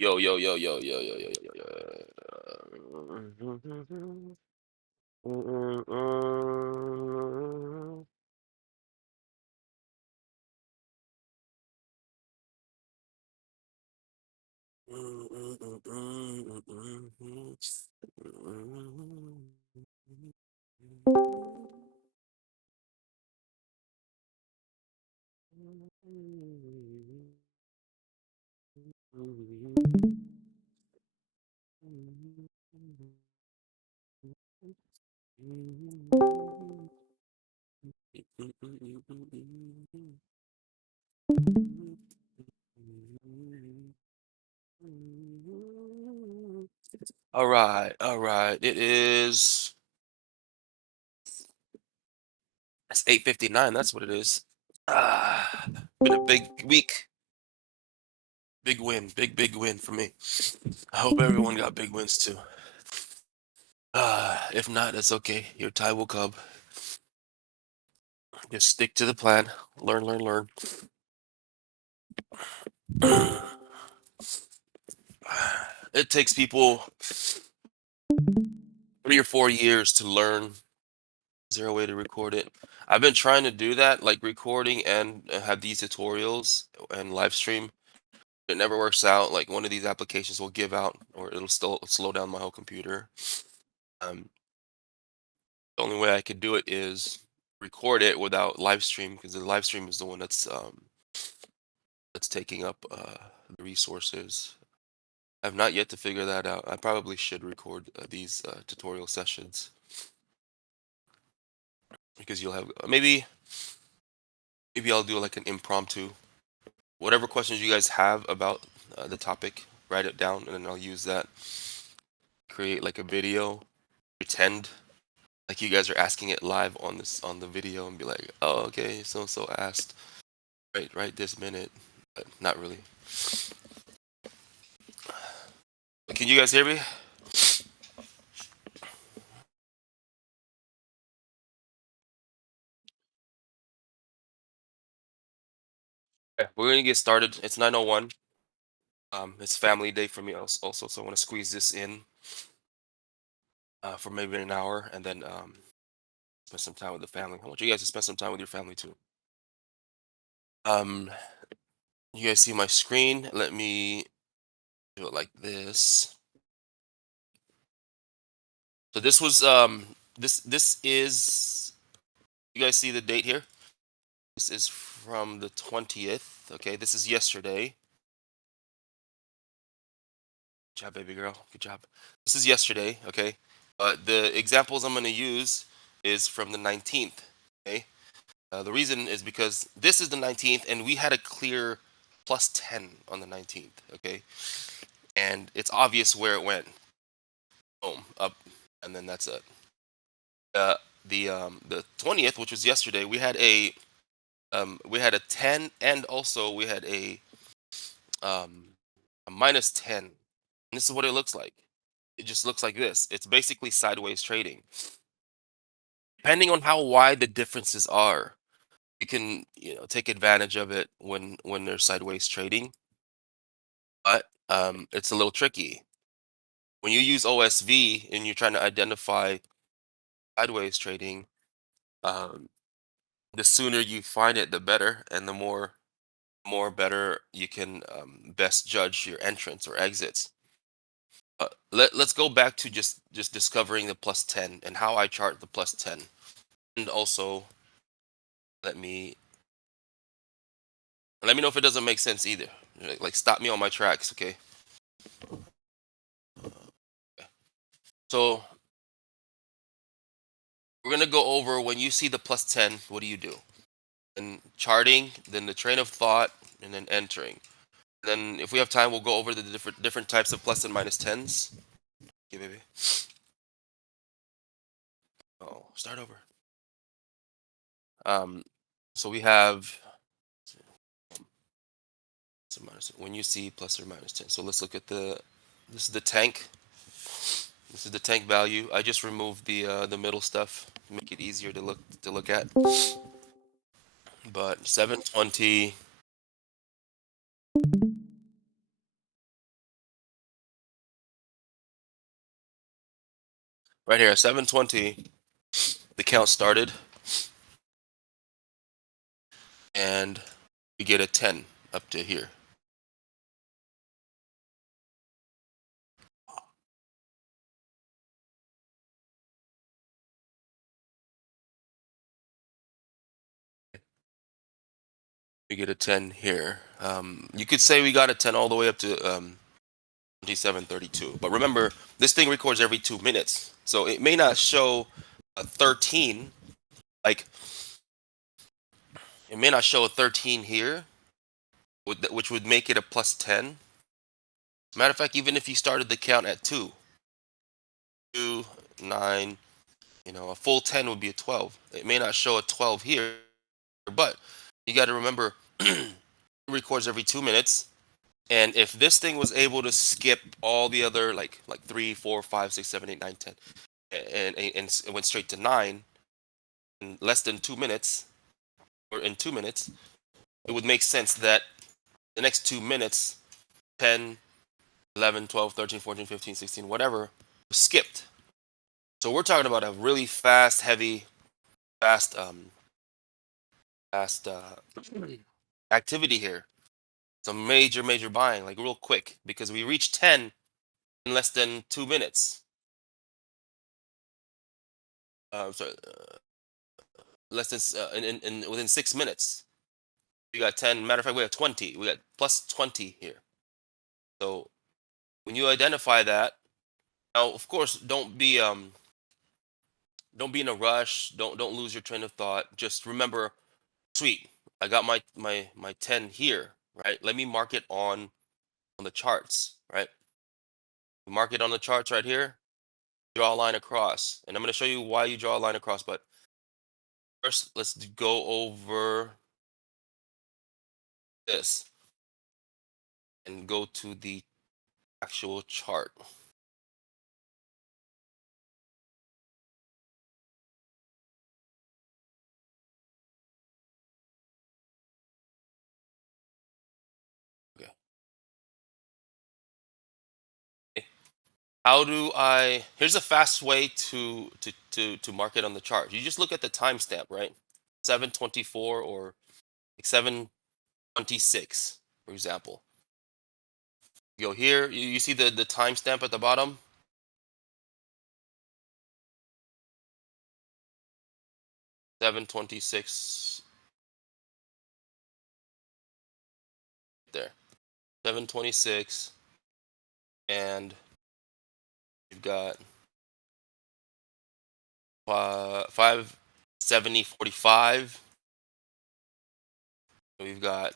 Yo, yo, yo, yo, yo, yo, yo, yo, yo. All right, all right. It's 8:59. That's what it is. Been a big week. Big win. Big win for me. I hope everyone got big wins too. If not, that's okay. Your time will come. Just stick to the plan. Learn. It takes people 3 or 4 years to learn. Is there a way to record it? I've been trying to do that, like recording and have these tutorials and live stream. It never works out. Like one of these applications will give out, or it'll still slow down my whole computer. Um, the only way I could do it is record it without live stream, because the live stream is the one that's taking up the resources. I've not yet to figure that out. I probably should record these tutorial sessions because you'll have maybe I'll do like an impromptu. Whatever questions you guys have about the topic, write it down, and then I'll use that. Create like a video, pretend like you guys are asking it live on the video, and be like, "Oh, okay, so and so asked right this minute," but not really. Can you guys hear me? Okay, we're gonna get started. It's 9:01. It's family day for me also, so I want to squeeze this in for maybe an hour, and then spend some time with the family. I want you guys to spend some time with your family too. Um, you guys see my screen? Let me do it like this. So this is, you guys see the date here? This is from the 20th. Okay, this is yesterday. Good job, baby girl. Good job. This is yesterday. Okay, the examples I'm going to use is from the 19th. Okay, the reason is because this is the 19th, and we had a clear +10 on the 19th. Okay, and it's obvious where it went. Boom, up, and then that's it. Uh, the 20th, which was yesterday, we had a 10, and also we had um a -10. And this is what it looks like. It just looks like this. It's basically sideways trading. Depending on how wide the differences are, you can, take advantage of it when there's sideways trading. But it's a little tricky. When you use OSV and you're trying to identify sideways trading, um, the sooner you find it, the better, and the more better you can best judge your entrance or exits. Let's go back to just discovering the +10 and how I chart the +10, and also let me let me know if it doesn't make sense either. Like stop me on my tracks, okay? So we're gonna go over when you see the +10, what do? And charting, then the train of thought, and then entering. Then if we have time, we'll go over the different types of plus and -10s. Okay, baby. Oh, start over. Um, so we have plus or minus when you see plus or -10. So let's look at this is the tank. This is the tank value. I just removed the middle stuff to make it easier to look at. But 720, right here, 7:20, the count started, and we get a 10 up to here. We get a 10 here. You could say we got a 10 all the way up to 27:32. But remember, this thing records every 2 minutes. So it may not show a 13, like it may not show a 13 here, which would make it a plus 10. Matter of fact, even if you started the count at 2, 2, 9, a full 10 would be a 12. It may not show a 12 here, but you got to remember it records every 2 minutes. And if this thing was able to skip all the other like 3, 4, 5, 6, 7, 8, 9, 10, and it went straight to 9 in less than 2 minutes, or in 2 minutes, it would make sense that the next 2 minutes, 10, 11, 12, 13, 14, 15, 16, whatever, was skipped. So we're talking about a really fast, heavy, fast, fast activity here. Some major, major buying, like real quick, because we reached 10 in less than 2 minutes. Sorry, less than in within 6 minutes. We got 10. Matter of fact, we have 20. We got plus 20 here. So when you identify that, now of course don't be in a rush. Don't lose your train of thought. Just remember, sweet, I got my 10 here, right? Let me mark it on the charts, right? Mark it on the charts right here. Draw a line across, and I'm going to show you why you draw a line across. But first, let's go over this and go to the actual chart. Okay. How do I? Here's a fast way to mark it on the chart. You just look at the timestamp, right? 7:24 or like 7:26, for example. You go here. You see the timestamp at the bottom. 7:26 there. 7:26, and you've got 5:70:45. We've got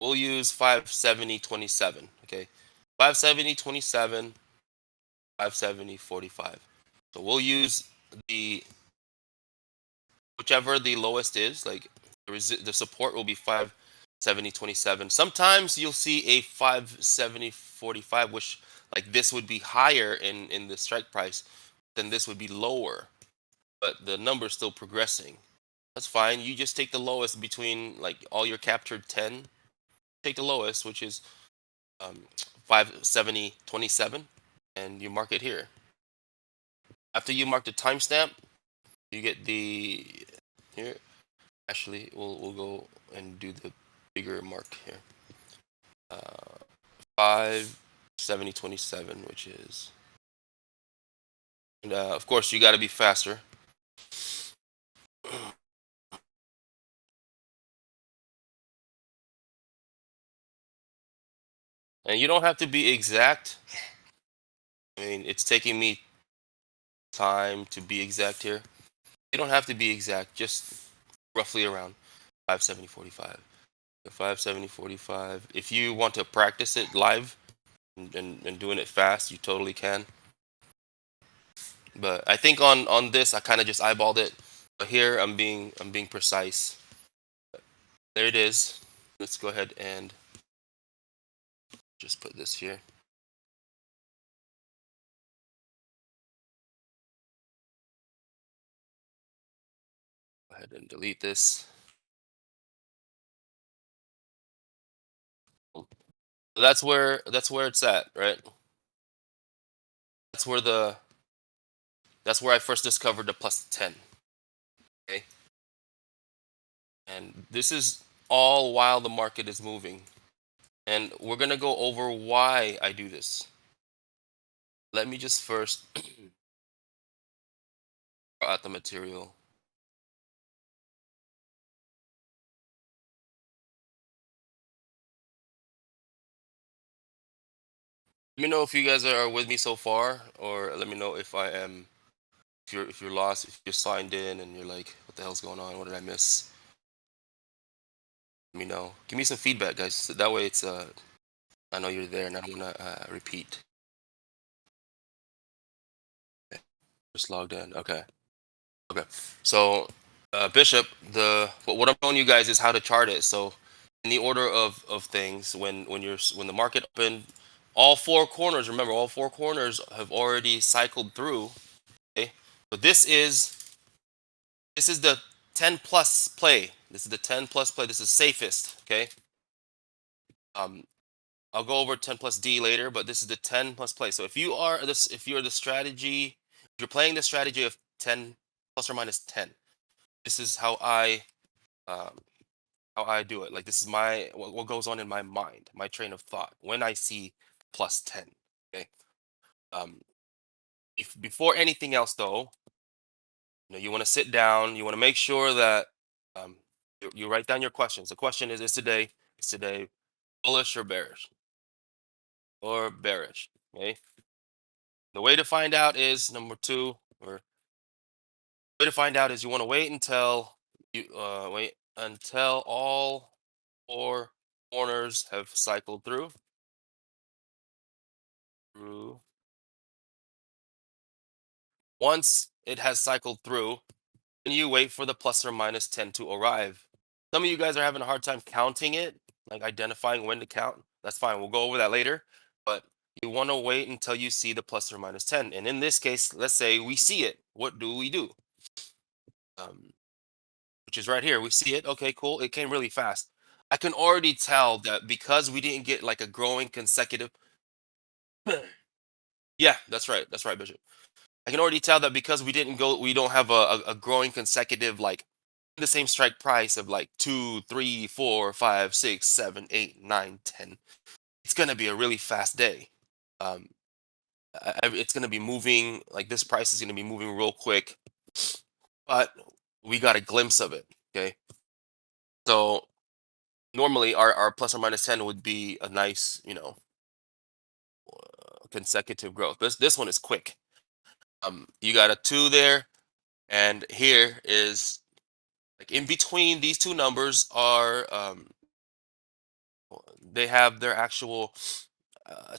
we'll use 5:70:27. Okay, 5:70:27, 5:70:45. So we'll use the whichever the lowest is. Like the support will be 5:70:27. Sometimes you'll see a 5:70:45, which like this would be higher in the strike price, then this would be lower, but the number's still progressing. That's fine. You just take the lowest between like all your captured 10. Take the lowest, which is 5:70:27, and you mark it here. After you mark the timestamp, you get the here. Actually, we'll go and do the bigger mark here. 5:70:27, which is, and of course you got to be faster. And you don't have to be exact. I mean, it's taking me time to be exact here. You don't have to be exact, just roughly around 5:70:45. 5:70:45. If you want to practice it live and doing it fast, you totally can. But I think on this, I kind of just eyeballed it. But here, I'm being precise. There it is. Let's go ahead and just put this here. Go ahead and delete this. That's where it's at, right? That's where That's where I first discovered the plus 10. Okay. And this is all while the market is moving. And we're going to go over why I do this. Let me just first draw out the material. Let me know if you guys are with me so far, or let me know if I am, if you're lost, if you're signed in and you're like, what the hell's going on? What did I miss? Let me know. Give me some feedback, guys. So that way it's I know you're there and I don't want to repeat. Okay. Just logged in. Okay. Okay. So Bishop, the what I'm showing you guys is how to chart it. So in the order of things, when the market opened, all four corners. Remember, all four corners have already cycled through. Okay. So this is the 10 plus play. This is the 10 plus play. This is safest. Okay. Um, I'll go over 10 plus D later, but this is the 10 plus play. So if you're the strategy, if you're playing the strategy of 10 plus or minus 10, this is um, how I do it. Like this is what goes on in my mind, my train of thought when I see plus 10. Okay. Um, if before anything else though, you want to sit down, you want to make sure that you write down your questions. The question is today bullish or bearish? Or bearish. Okay. The way to find out is number two, or way to find out is you want to wait until all four corners have cycled through. Once it has cycled through, then you wait for the plus or minus 10 to arrive. Some of you guys are having a hard time counting it, like identifying when to count. That's fine. We'll go over that later. But you want to wait until you see the plus or minus 10. And in this case, let's say we see it. What do we do? Which is right here. We see it. Okay, cool. It came really fast. I can already tell that because we didn't get like a growing consecutive. Yeah, that's right. That's right, Bishop. I can already tell that because we don't have a growing consecutive like the same strike price of like 2, 3, 4, 5, 6, 7, 8, 9, 10. It's gonna be a really fast day. Um, it's gonna be moving like this price is gonna be moving real quick, but we got a glimpse of it. Okay, so normally our plus or minus 10 would be a nice, consecutive growth. This one is quick. You got a two there, and here is like in between these two numbers are they have their actual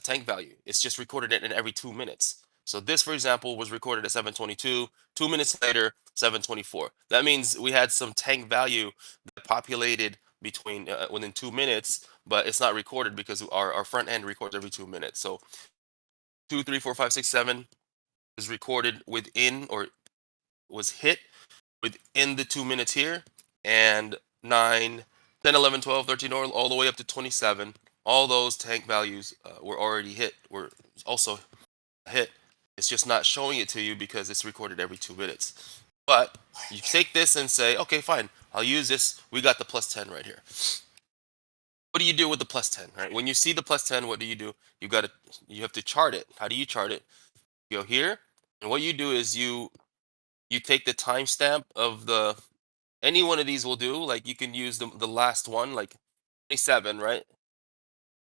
tank value. It's just recorded in every 2 minutes. So this, for example, was recorded at 722. 2 minutes later, 724. That means we had some tank value that populated between within 2 minutes, but it's not recorded because our front end records every 2 minutes. So 2, 3, 4, 5, 6, 7 is recorded within or was hit within the 2 minutes here, and 9, 10, 11, 12, 13, all the way up to 27. All those tank values were already hit, were also hit. It's just not showing it to you because it's recorded every 2 minutes. But you take this and say, okay, fine, I'll use this. We got the plus 10 right here. What do you do with the plus 10, right? When you see the plus 10, what do? You have to chart it. How do you chart it? You go here, and what you do is you take the timestamp of the any one of these will do. Like you can use the last one, like 27, right?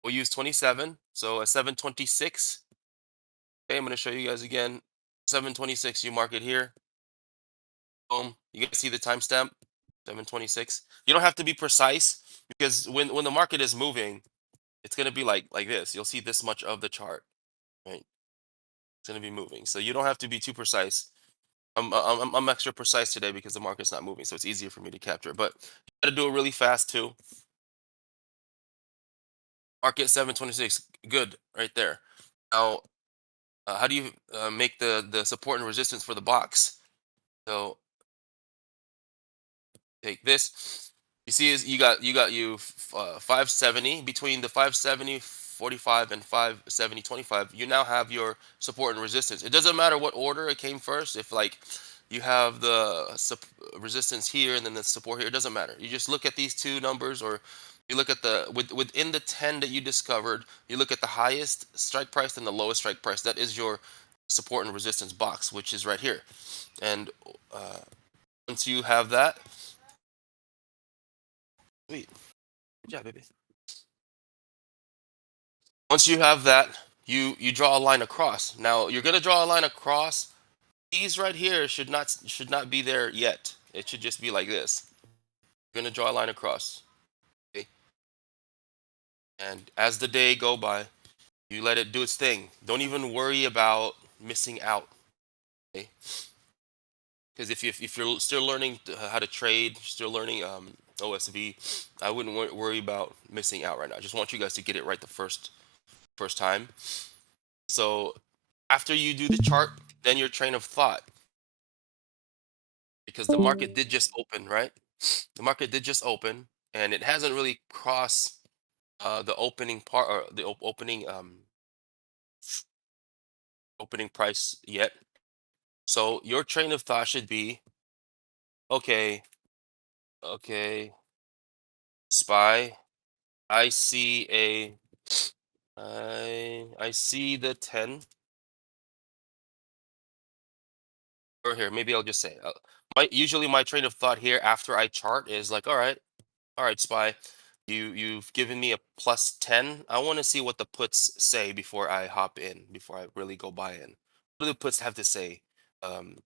We'll use 27. So a 726. Okay, I'm gonna show you guys again. 726, you mark it here. Boom. You guys see the timestamp? 726. You don't have to be precise because when the market is moving, it's gonna be like this. You'll see this much of the chart, right? It's gonna be moving. So you don't have to be too precise. I'm extra precise today because the market's not moving, so it's easier for me to capture. But you gotta do it really fast too. Market 726, good, right there. Now, how do you make the support and resistance for the box? So take this. You see, is you got 570 between the 570 545 and 570.25, you now have your support and resistance. It doesn't matter what order it came first. If like you have the resistance here and then the support here, it doesn't matter. You just look at these two numbers, or you look at the within the 10 that you discovered, you look at the highest strike price and the lowest strike price. That is your support and resistance box, which is right here. And uh, once you have that, sweet, good job, baby. Once you have that, you draw a line across. Now you're gonna draw a line across. These right here should not be there yet. It should just be like this. You're gonna draw a line across. Okay? And as the day go by, you let it do its thing. Don't even worry about missing out. Okay? Because if you're still learning how to trade, still learning OSV, I wouldn't worry about missing out right now. I just want you guys to get it right the first time. So after you do the chart, then your train of thought, because the market did just open, right? The market did just open, and it hasn't really crossed the opening part, or the opening price yet. So your train of thought should be, okay, okay, SPY. I see a I see the 10, or here, maybe I'll just say, my usually my train of thought here after I chart is like, all right, Spy, you've given me a plus 10. I want to see what the puts say before I hop in, before I really go buy in. What do the puts have to say? Um,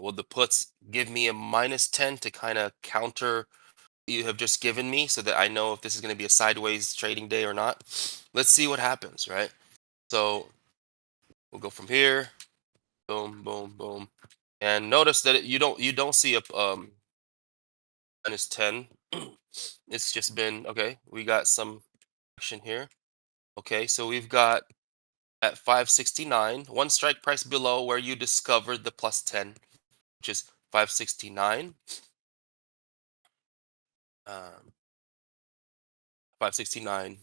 will the puts give me a minus 10 to kind of counter you have just given me, so that I know if this is going to be a sideways trading day or not? Let's see what happens, right? So we'll go from here, boom, boom, boom, and notice that you don't see a minus 10. It's just been okay. We got some action here. Okay, so we've got at 569, one strike price below where you discovered the plus 10, which is 569. 569.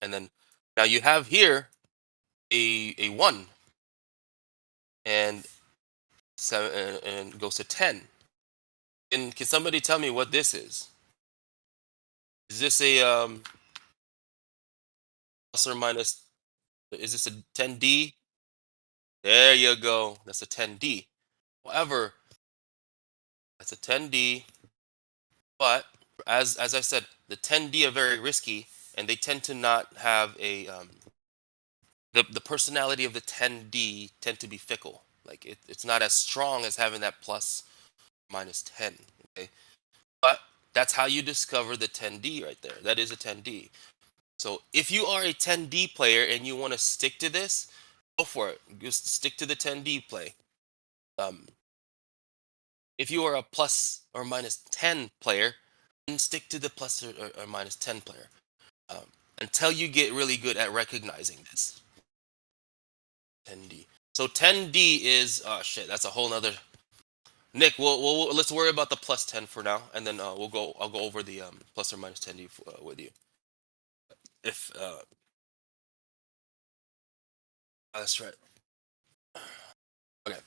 And then now you have here a 1 and 7, and goes to 10. And can somebody tell me what this is? Is this a plus or minus? Is this a 10D? There you go. That's a 10D. However, that's a 10D, but as I said, the 10D are very risky, and they tend to not have a the personality of the 10D tend to be fickle. Like it's not as strong as having that plus minus 10. Okay, but that's how you discover the 10D right there. That is a 10D. So if you are a 10D player and you want to stick to this, go for it. Just stick to the 10D play. Um, if you are a plus or minus 10 player, then stick to the plus or minus 10 player, um, until you get really good at recognizing this 10D. So 10D is, oh shit, that's a whole nother. Nick, let's worry about the plus 10 for now, and then I'll go over the plus or minus 10D with you. If that's right. Okay,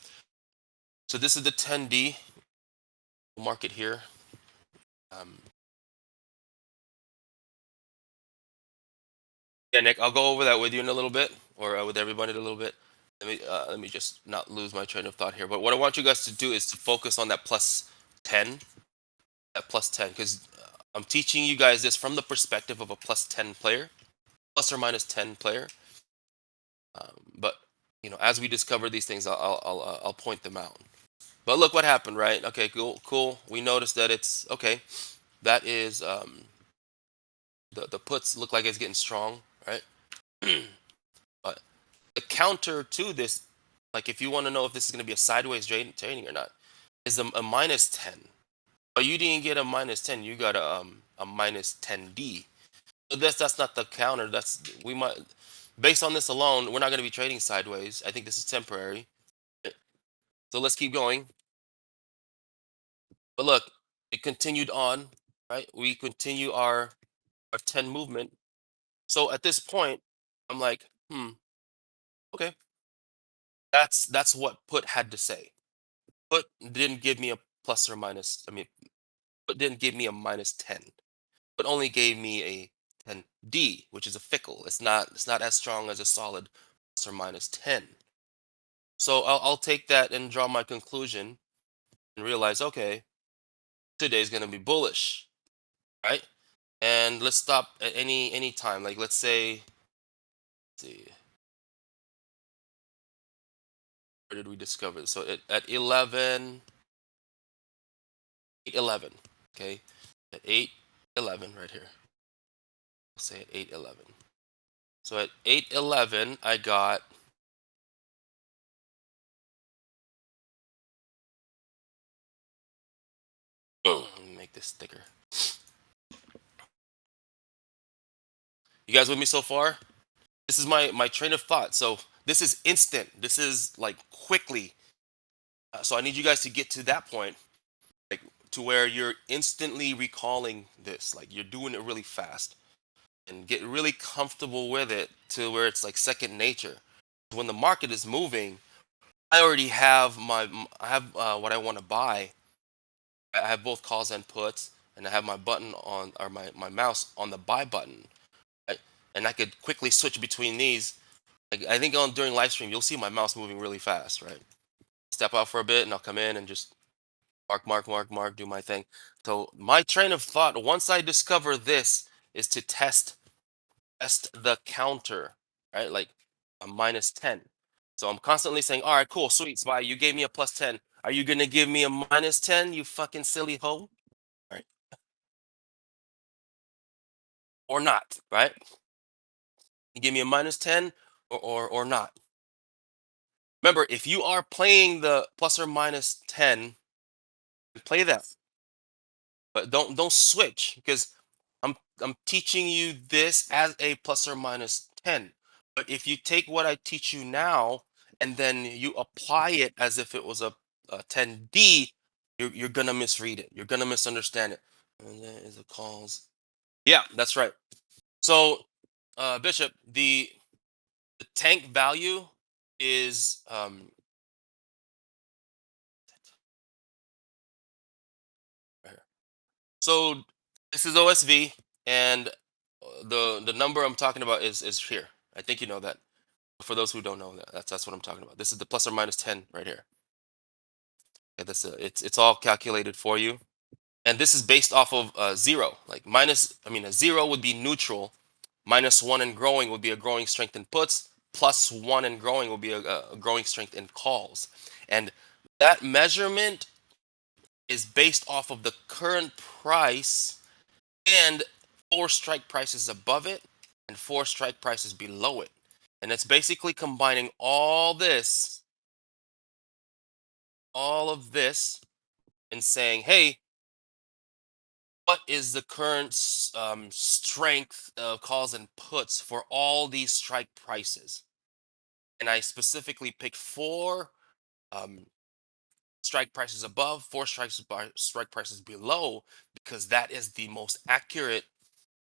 so this is the 10D market here. Um, yeah, Nick, I'll go over that with you in a little bit, or with everybody in a little bit. Let me just not lose my train of thought here. But what I want you guys to do is to focus on that plus 10, that plus 10, because I'm teaching you guys this from the perspective of a plus 10 player, plus or minus 10 player. But as we discover these things, I'll point them out. But look what happened, right? Okay, cool, cool. We noticed that it's okay. That is the puts look like it's getting strong, right? But the counter to this, like if you want to know if this is going to be a sideways trading or not, is a minus 10. But you didn't get a minus 10. You got a minus 10D. So that's not the counter. That's we might based on this alone, we're not going to be trading sideways. I think this is temporary. So let's keep going. But look, it continued on, right? We continue our 10 movement. So at this point, I'm like, okay, that's what put had to say. Put didn't give me a plus or minus. I mean, put didn't give me a minus 10. But only gave me a 10D, which is a fickle. It's not as strong as a solid plus or minus 10. So I'll take that and draw my conclusion and realize, okay, today's gonna be bullish, right? And let's stop at any time. Like let's say, let's see, where did we discover this? So at 11, 8:11, okay, at 8:11 right here. Let's say at 8:11. So at 8:11, I got. Let me make this thicker. You guys with me so far? This is my train of thought. So this is instant. This is like quickly. So I need you guys to get to that point, like to where you're instantly recalling this. Like you're doing it really fast and get really comfortable with it to where it's like second nature. When the market is moving, I already have I have what I want to buy. I have both calls and puts, and I have my button on or my mouse on the buy button. Right? And I could quickly switch between these. Like I think on during live stream, you'll see my mouse moving really fast, right? Step out for a bit, and I'll come in and just mark, mark, mark, mark, do my thing. So my train of thought, once I discover this, is to test the counter, right? Like a minus 10. So I'm constantly saying, all right, cool, sweet, Spy, you gave me a plus 10. Are you gonna give me a minus 10, you fucking silly hoe? Right? Or not, right? You give me a minus 10 or not. Remember, if you are playing the plus or minus 10, play that. But don't switch because I'm teaching you this as a plus or minus 10. But if you take what I teach you now and then you apply it as if it was a 10D, you're gonna misread it. You're gonna misunderstand it. And there is a cause. Yeah, that's right. So Bishop, the tank value is right here. So this is OSV, and the number I'm talking about is here. I think you know that. For those who don't know that, that's what I'm talking about. This is the plus or minus 10 right here. Okay, it's all calculated for you, and this is based off of zero. Like minus, I mean, a zero would be neutral. Minus one and growing would be a growing strength in puts. Plus one and growing will be a growing strength in calls, and that measurement is based off of the current price and four strike prices above it and four strike prices below it. And it's basically combining all of this, and saying, hey, what is the current strength of calls and puts for all these strike prices? And I specifically picked four um, strike prices above, four strike prices below, because that is the most accurate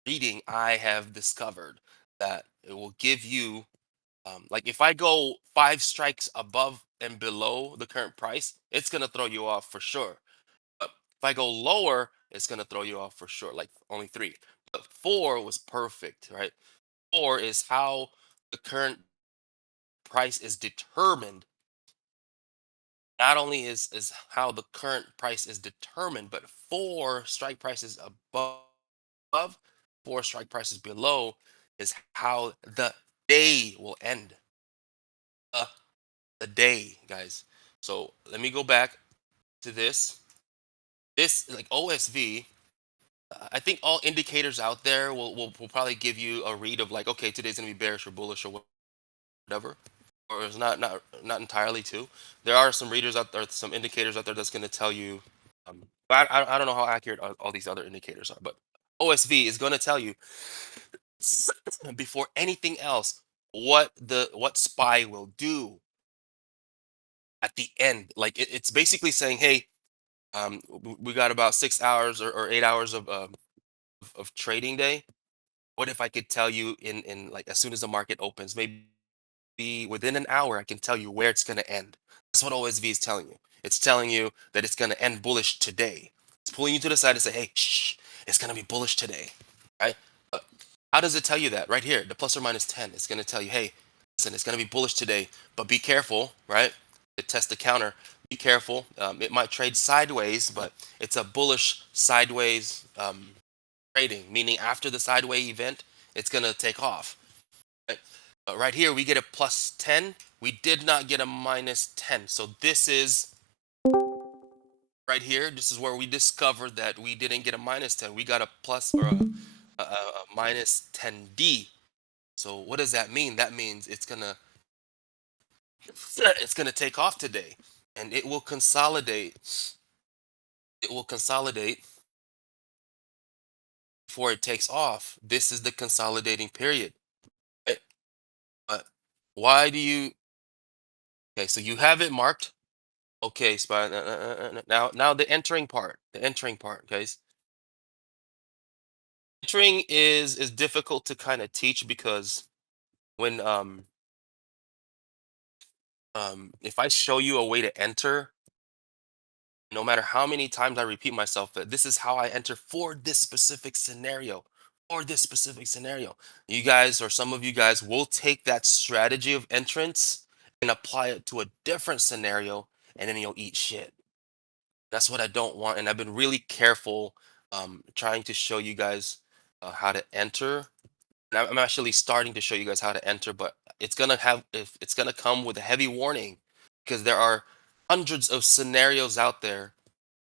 reading I have discovered that it will give you. Like if I go five strikes above and below the current price, it's gonna throw you off for sure. But if I go lower, it's gonna throw you off for sure. Like only three, but four was perfect, right? Four is how the current price is determined. Not only is how the current price is determined, but four strike prices above, four strike prices below is how the day will end. Uh, the day, guys. So let me go back to this. This like OSV. I think all indicators out there will probably give you a read of like, okay, today's gonna be bearish or bullish or whatever, or it's not entirely too. There are some readers out there, some indicators out there that's gonna tell you. But I don't know how accurate all these other indicators are, but OSV is gonna tell you before anything else what SPY will do at the end. Like it's basically saying, hey, we got about 6 hours or 8 hours of trading day. What if I could tell you in like as soon as the market opens, maybe within an hour, I can tell you where it's going to end. That's what OSV is telling you. It's telling you that it's going to end bullish today. It's pulling you to the side and say, hey, shh, it's going to be bullish today, right? But how does it tell you that? Right here, the plus or minus 10. It's going to tell you, hey, listen, it's going to be bullish today, but be careful, right? It tests the counter. Be careful. It might trade sideways, but it's a bullish sideways trading, meaning after the sideways event, it's going to take off. Right? But right here, we get a plus 10. We did not get a minus 10. So this is right here. This is where we discovered that we didn't get a minus 10. We got a plus or a minus 10D. So what does that mean? That means it's gonna take off today, and it will consolidate. It will consolidate before it takes off. This is the consolidating period. Right? But why do you? Okay, so you have it marked. Okay, Spy. Now the entering part. The entering part, guys. Entering is difficult to kind of teach because when if I show you a way to enter, no matter how many times I repeat myself, that this is how I enter for this specific scenario. For this specific scenario, you guys or some of you guys will take that strategy of entrance and apply it to a different scenario, and then you'll eat shit. That's what I don't want. And I've been really careful trying to show you guys how to enter. And I'm actually starting to show you guys how to enter, but it's gonna come with a heavy warning because there are hundreds of scenarios out there.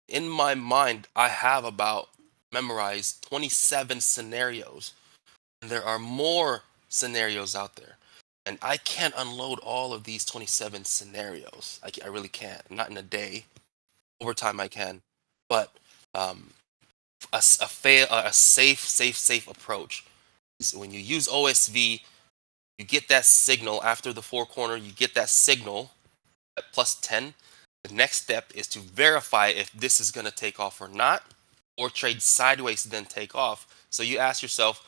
In my mind, I have about memorized 27 scenarios, and there are more scenarios out there. And I can't unload all of these 27 scenarios. I really can't. Not in a day. Over time I can, but um, a safe approach is when you use OSV, you get that signal after the four corner. You get that signal at plus 10. The next step is to verify if this is going to take off or not, or trade sideways to then take off. So you ask yourself,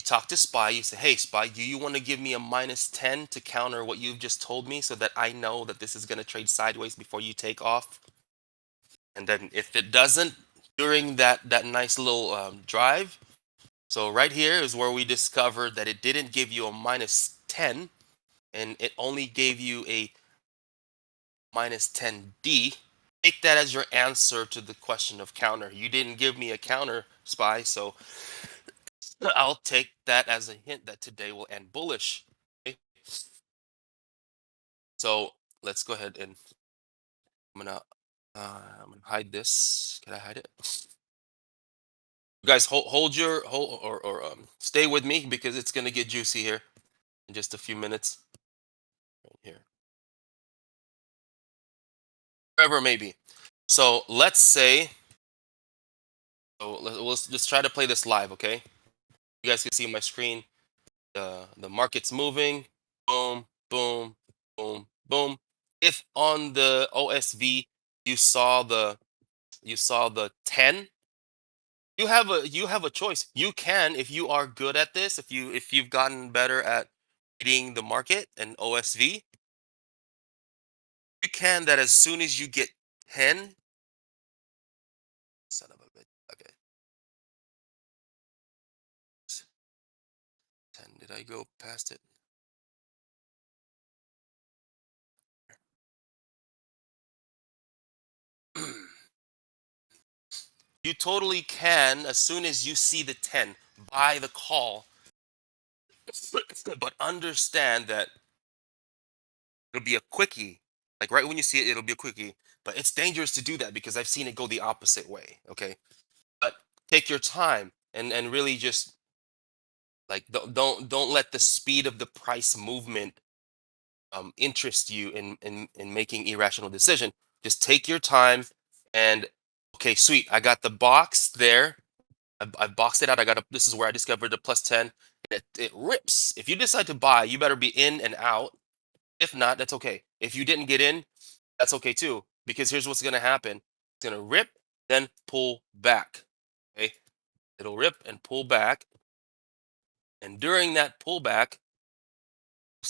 you talk to Spy, you say, hey, Spy, do you want to give me a minus 10 to counter what you've just told me so that I know that this is going to trade sideways before you take off? And then if it doesn't during that nice little drive, so right here is where we discovered that it didn't give you a minus 10 and it only gave you a minus 10D. Take that as your answer to the question of counter. You didn't give me a counter, Spy, so I'll take that as a hint that today will end bullish. Okay? So let's go ahead and I'm gonna hide this. Can I hide it? You guys hold your hold or stay with me because it's gonna get juicy here in just a few minutes. Right here, wherever it may be. So let's say, let's just try to play this live, okay? You guys can see my screen. The market's moving. Boom, boom, boom, boom. If on the OSV you saw the 10, you have a choice. You can, if you are good at this, if you've gotten better at reading the market and OSV, you can that as soon as you get 10, son of a bitch. Okay. 10. Did I go past it? You totally can as soon as you see the 10, buy the call. But understand that it'll be a quickie. Like right when you see it, it'll be a quickie. But it's dangerous to do that because I've seen it go the opposite way. Okay. But take your time and really just like don't let the speed of the price movement interest you in making irrational decision. Just take your time and okay, sweet. I got the box there. I've boxed it out. I got a, this is where I discovered the plus 10. It rips. If you decide to buy, you better be in and out. If not, that's okay. If you didn't get in, that's okay too. Because here's what's gonna happen. It's gonna rip, then pull back. Okay. It'll rip and pull back. And during that pullback,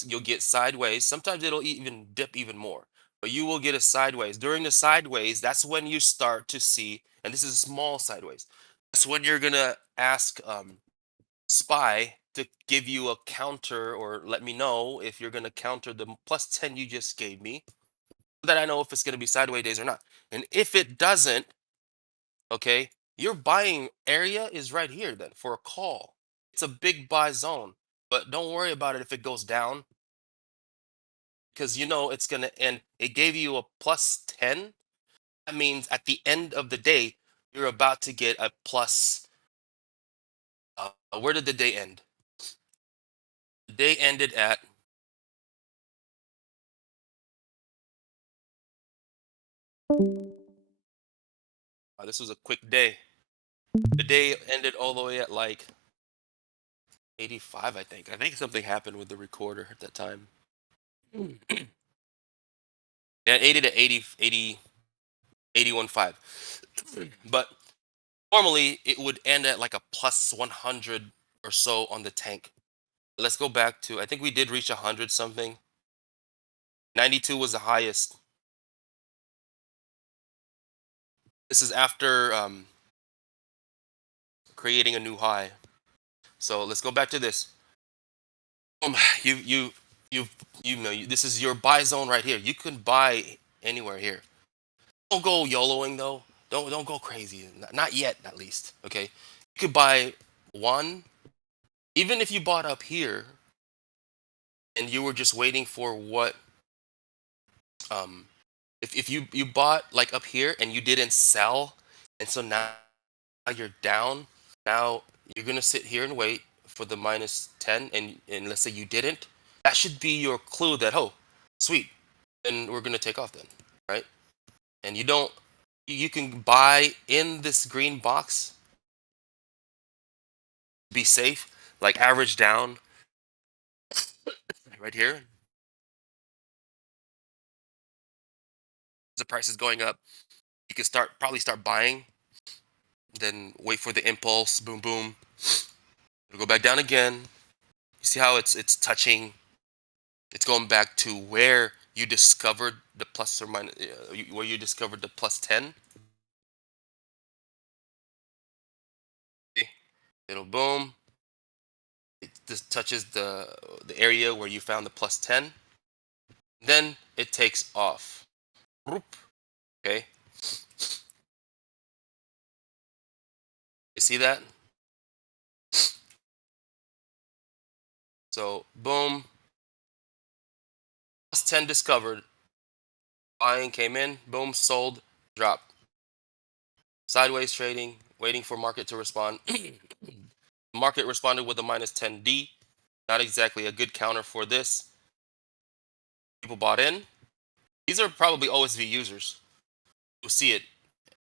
you'll get sideways. Sometimes it'll even dip even more, but you will get a sideways. During the sideways, that's when you start to see, and this is a small sideways. That's when you're gonna ask SPY to give you a counter or let me know if you're gonna counter the plus 10 you just gave me, so that I know if it's gonna be sideways days or not. And if it doesn't, okay, your buying area is right here then for a call. It's a big buy zone, but don't worry about it if it goes down because you know it's going to end. It gave you a plus 10. That means at the end of the day, you're about to get a plus. Where did the day end? The day ended at, this was a quick day. The day ended all the way at like 85, I think. I think something happened with the recorder at that time. Yeah, 80 to 81.5. But normally it would end at like a plus 100 or so on the tank. Let's go back to, I think we did reach 100 something. 92 was the highest. This is after creating a new high. So let's go back to this. Um, you you you this is your buy zone right here. You can buy anywhere here. Don't go YOLOing though. Don't go crazy. Not yet, at least. Okay. You could buy one. Even if you bought up here and you were just waiting for what um if you bought like up here and you didn't sell, and so now you're down. Now you're gonna sit here and wait for the minus 10, and let's say you didn't. That should be your clue that, oh, sweet, and we're gonna take off then, right? And you don't, you can buy in this green box, be safe, like average down right here. The price is going up. You can probably start buying, then wait for the impulse, boom, boom. It'll go back down again. You see how it's touching. It's going back to where you discovered the plus or minus, where you discovered the plus 10. See? It'll boom. It just touches the area where you found the plus 10. Then it takes off. Whoop. Okay. You see that? So boom. Plus 10 discovered. Buying came in. Boom. Sold. Dropped. Sideways trading. Waiting for market to respond. Market responded with a minus 10D. Not exactly a good counter for this. People bought in. These are probably OSV users who see it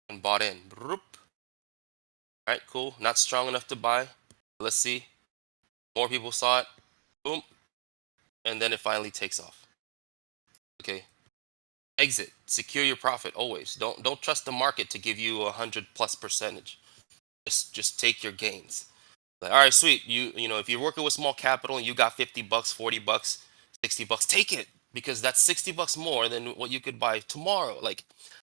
and bought in. All right, cool. Not strong enough to buy. Let's see. More people saw it. Boom. And then it finally takes off. Okay. Exit. Secure your profit always. Don't trust the market to give you 100+%. Just take your gains. Like, all right, sweet. You know, if you're working with small capital and you got $50, $40, $60, take it because that's $60 more than what you could buy tomorrow. Like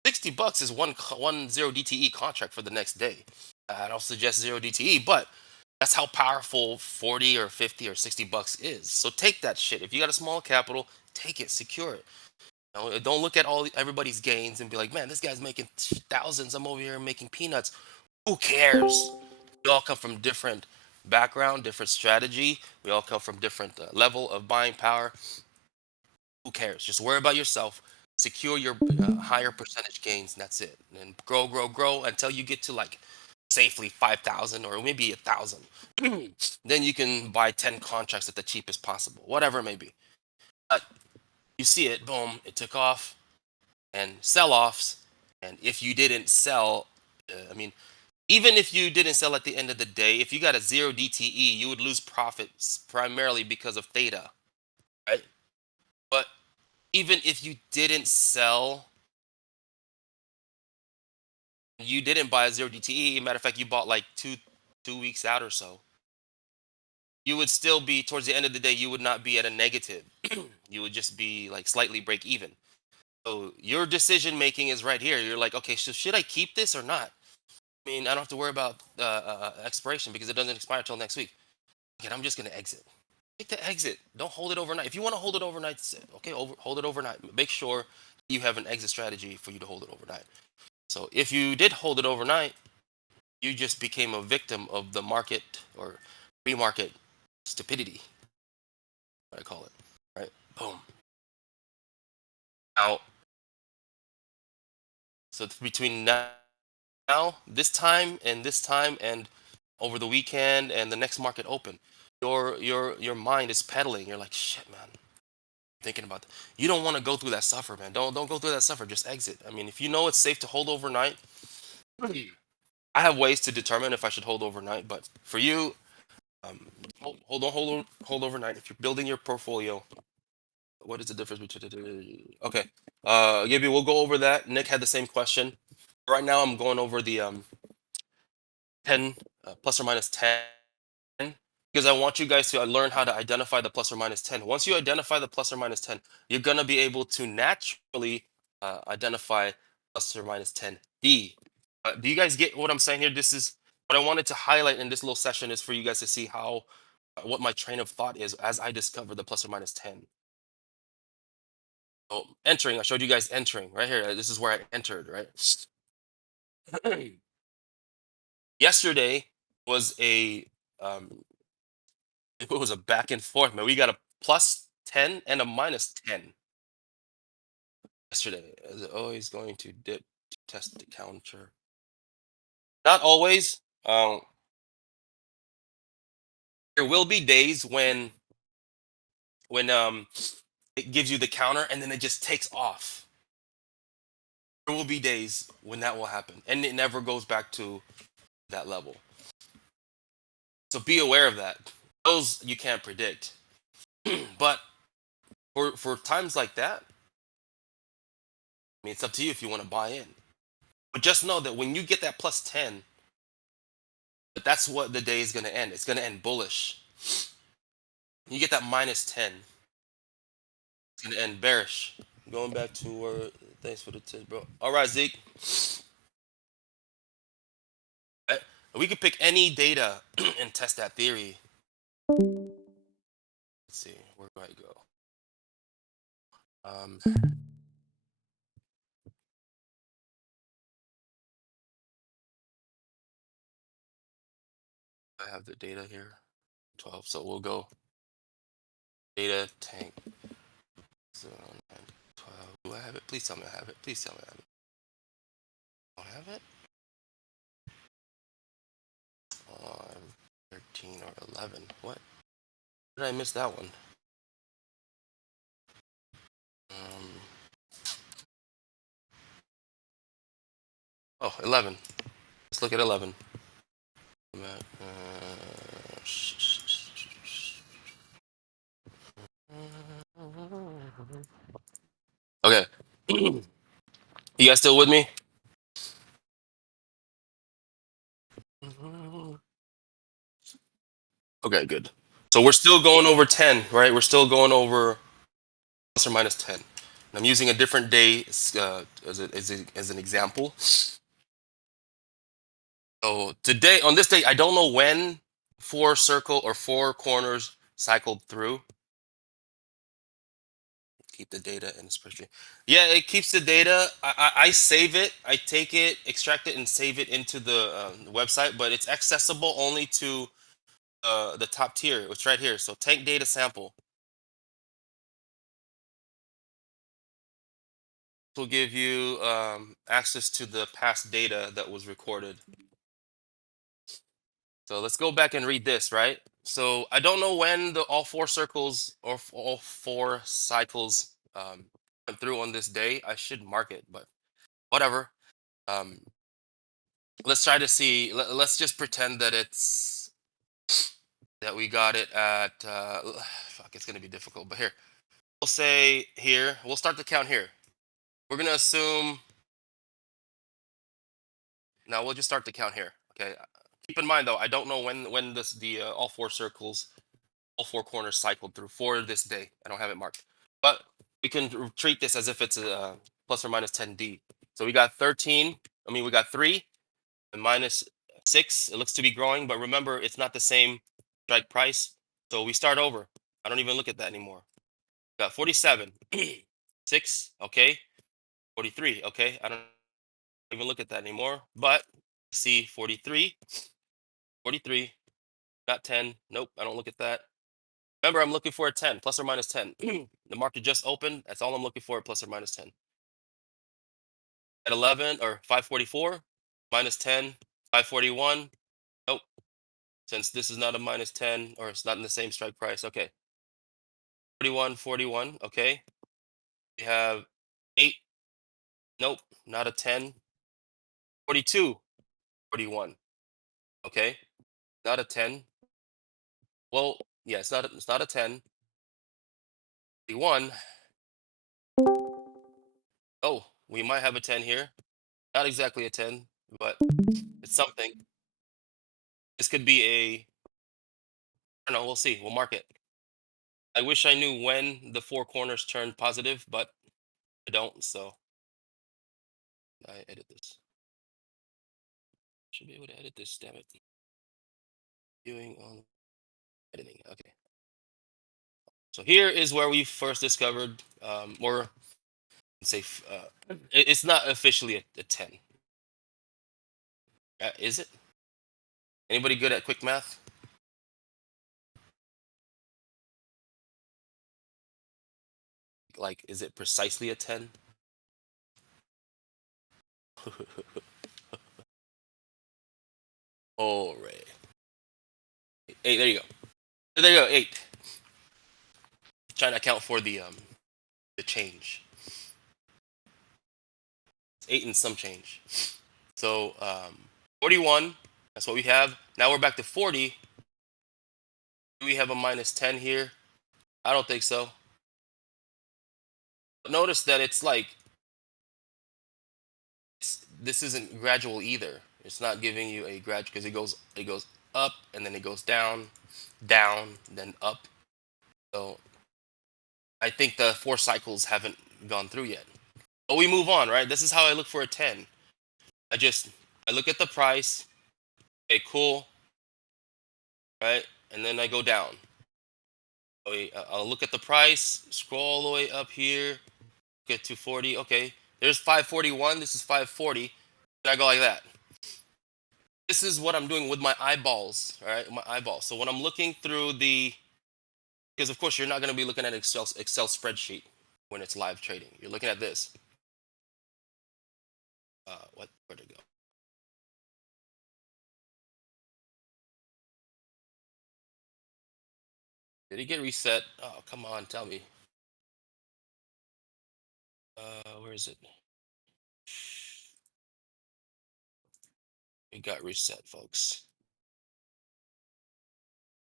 $60 is one zero DTE contract for the next day. I don't suggest zero DTE, but that's how powerful 40 or 50 or $60 is. So take that shit. If you got a small capital, take it, secure it. Don't look at everybody's gains and be like, man, this guy's making thousands. I'm over here making peanuts. Who cares? We all come from different background, different strategy. We all come from different level of buying power. Who cares? Just worry about yourself. Secure your higher percentage gains, and that's it. And grow, grow, grow until you get to like safely 5,000 or maybe 1,000. Then you can buy 10 contracts at the cheapest possible, whatever it may be. But you see it, boom, it took off, and sell-offs. And if you didn't sell, I mean, even if you didn't sell at the end of the day, if you got a zero DTE, you would lose profits primarily because of theta, right? But even if you didn't sell, you didn't buy a zero DTE. Matter of fact, you bought like two weeks out or so. you would still be towards the end of the day, you would not be at a negative. You would just be like slightly break even. So your decision making is right here. You're like, okay, so should I keep this or not? I mean, I don't have to worry about expiration because it doesn't expire till next week. Okay, I'm just gonna exit. Take the exit. Don't hold it overnight. If you want to hold it overnight, okay, hold it overnight. Make sure you have an exit strategy for you to hold it overnight. So if you did hold it overnight, you just became a victim of the market or pre-market stupidity, I call it. Right? Boom. Now, so between now, this time, and over the weekend and the next market open, your mind is pedaling. You're like, shit, man. Thinking about that. You don't want to go through that suffer, man. Don't go through that suffer. Just exit. I mean, if you know it's safe to hold overnight, I have ways to determine if I should hold overnight. But for you, hold overnight. If you're building your portfolio, what is the difference between okay? Gibby, we'll go over that. Nick had the same question. Right now, I'm going over the 10 plus or minus 10 because I want you guys to learn how to identify the plus or minus 10. Once you identify the plus or minus 10, you're going to be able to naturally identify plus or minus 10D. Do you guys get what I'm saying here? This is what I wanted to highlight in this little session is for you guys to see how what my train of thought is as I discover the plus or minus 10. So entering, I showed you guys entering right here. This is where I entered, right? Yesterday was a um, it was a back and forth, man. We got a plus 10 and a minus 10 yesterday. Is it always going to dip to test the counter? Not always. There will be days when it gives you the counter and then it just takes off. There will be days when that will happen and it never goes back to that level. So be aware of that. Those you can't predict. But for times like that, I mean, it's up to you if you want to buy in. But just know that when you get that plus 10, that's what the day is going to end. It's going to end bullish. You get that minus 10, it's going to end bearish. Going back to where, thanks for the tip, bro. All right, Zeke. Uh, We could pick any data and test that theory. Let's see, where do I go? Um, I have the data here. 12. So we'll go data tank 12. Do I have it? Please tell me I have it. Please tell me I have it. I don't have it. 13 or 11. What? Did I miss that one? Um, oh, 11. Let's look at 11. Okay. You guys still with me? Okay, good. So we're still going over 10, right? We're still going over plus or minus 10. And I'm using a different day as an example. So today, on this day, I don't know when four corners cycled through. Keep the data in the spreadsheet. Yeah, it keeps the data. I save it. I take it, extract it, and save it into the website. But it's accessible only to the top tier. It's right here. So tank data sample will give you access to the past data that was recorded. So let's go back and read this, right? So I don't know when the all four circles or all four cycles went through on this day. I should mark it, but whatever. Um, let's try to see. Let's just pretend that we got it at. Fuck, it's gonna be difficult, but here we'll say here. We'll start the count here. We're gonna assume. Now we'll just start the count here. Okay. Keep in mind though, I don't know when this the all four circles all four corners cycled through for this day. I don't have it marked, but we can treat this as if it's a plus or minus 10D. So we got 13. I mean, we got 3 and minus 6. It looks to be growing, but remember, it's not the same strike price. So we start over. I don't even look at that anymore. Got 47. 6. Okay. 43. Okay. I don't even look at that anymore. But see 43. 43. Not 10. Nope. I don't look at that. Remember, I'm looking for a 10, plus or minus 10. The market just opened. That's all I'm looking for, plus or minus 10. At 11 or 544, minus 10, 541. Nope. Since this is not a minus 10 or it's not in the same strike price. Okay. 41, 41. Okay. We have 8. Nope. Not a 10. 42, 41. Okay. Not a 10. Well, yeah, it's not a 10. 41. Oh, we might have a 10 here. Not exactly a 10, but it's something. This could be a, I don't know, we'll see. We'll mark it. I wish I knew when the four corners turned positive, but I don't, so I edit this. Should be able to edit this, damn it. Viewing on editing. Okay. So here is where we first discovered, or say, it's not officially a 10. Is it? Anybody good at quick math? Like, is it precisely a 10? All right. 8, there you go. There you go, 8. Trying to account for the change. It's 8 and some change. So 41, that's what we have. Now we're back to 40. Do we have a minus 10 here? I don't think so. But notice that it's like this isn't gradual either. It's not giving you a gradual because it goes up and then it goes down, down, then up. So I think the 4 cycles haven't gone through yet. But we move on, right? This is how I look for a 10. I look at the price. Okay, cool, right? And then I go down. I'll look at the price, scroll all the way up here, get to 40. Okay, there's 541. This is 540. And I go like that. This is what I'm doing with my eyeballs, all right? My eyeballs. So when I'm looking through because of course you're not going to be looking at Excel spreadsheet when it's live trading. You're looking at this. Where'd it go? Did it get reset? Oh, come on, tell me. Where is it? It got reset, folks.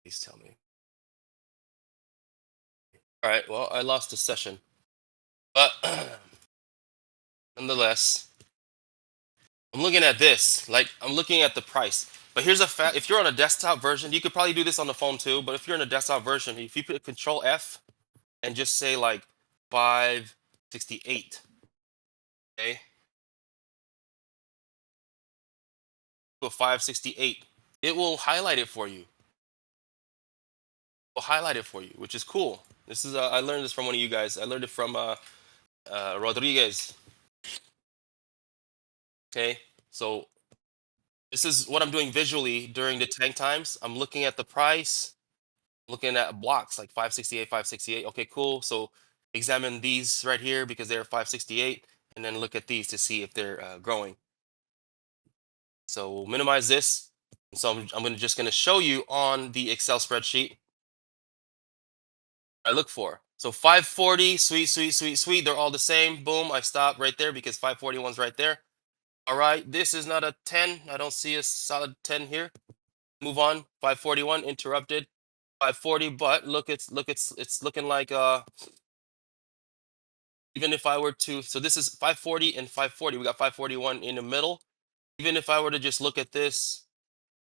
Please tell me. All right, well, I lost the session. But nonetheless, I'm looking at this. Like, I'm looking at the price. But here's a fact. If you're on a desktop version, you could probably do this on the phone too. But if you're in a desktop version, if you put Control F and just say like 568, okay, to 568, it will highlight it for you. Will highlight it for you, which is cool. This is I learned this from one of you guys. I learned it from Rodriguez. Okay, so this is what I'm doing visually during the tank times. I'm looking at the price, looking at blocks like 568, 568. Okay, cool. So examine these right here because they're 568, and then look at these to see if they're growing. So we'll minimize this. So just going to show you on the Excel spreadsheet I look for. So 540, sweet, sweet, sweet, sweet. They're all the same. Boom. I stop right there because 541's right there. All right. This is not a 10. I don't see a solid 10 here. Move on. 541 interrupted. 540, but it's looking like even if I were to, so this is 540 and 540. We got 541 in the middle. Even if I were to just look at this,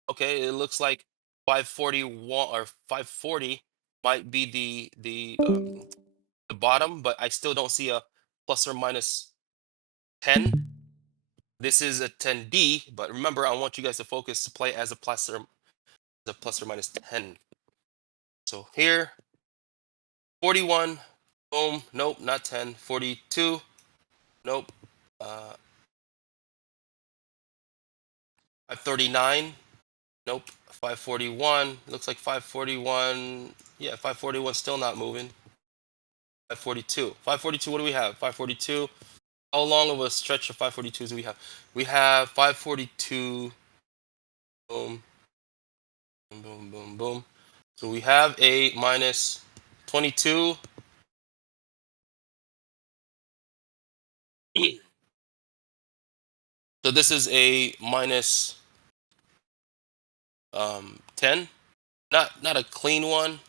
okay, it looks like 541 or 540 might be the bottom, but I still don't see a plus or minus 10. This is a 10D, but remember, I want you guys to focus to play as a plus or minus 10. So here, 41, boom, nope, not 10. 42, nope. 539, nope. 541, looks like 541. Yeah, 541 still not moving. 542. 542, what do we have? 542. How long of a stretch of 542s do we have? We have 542, boom, boom, boom, boom, boom. So we have a minus 22. So this is a minus 10. Not a clean one.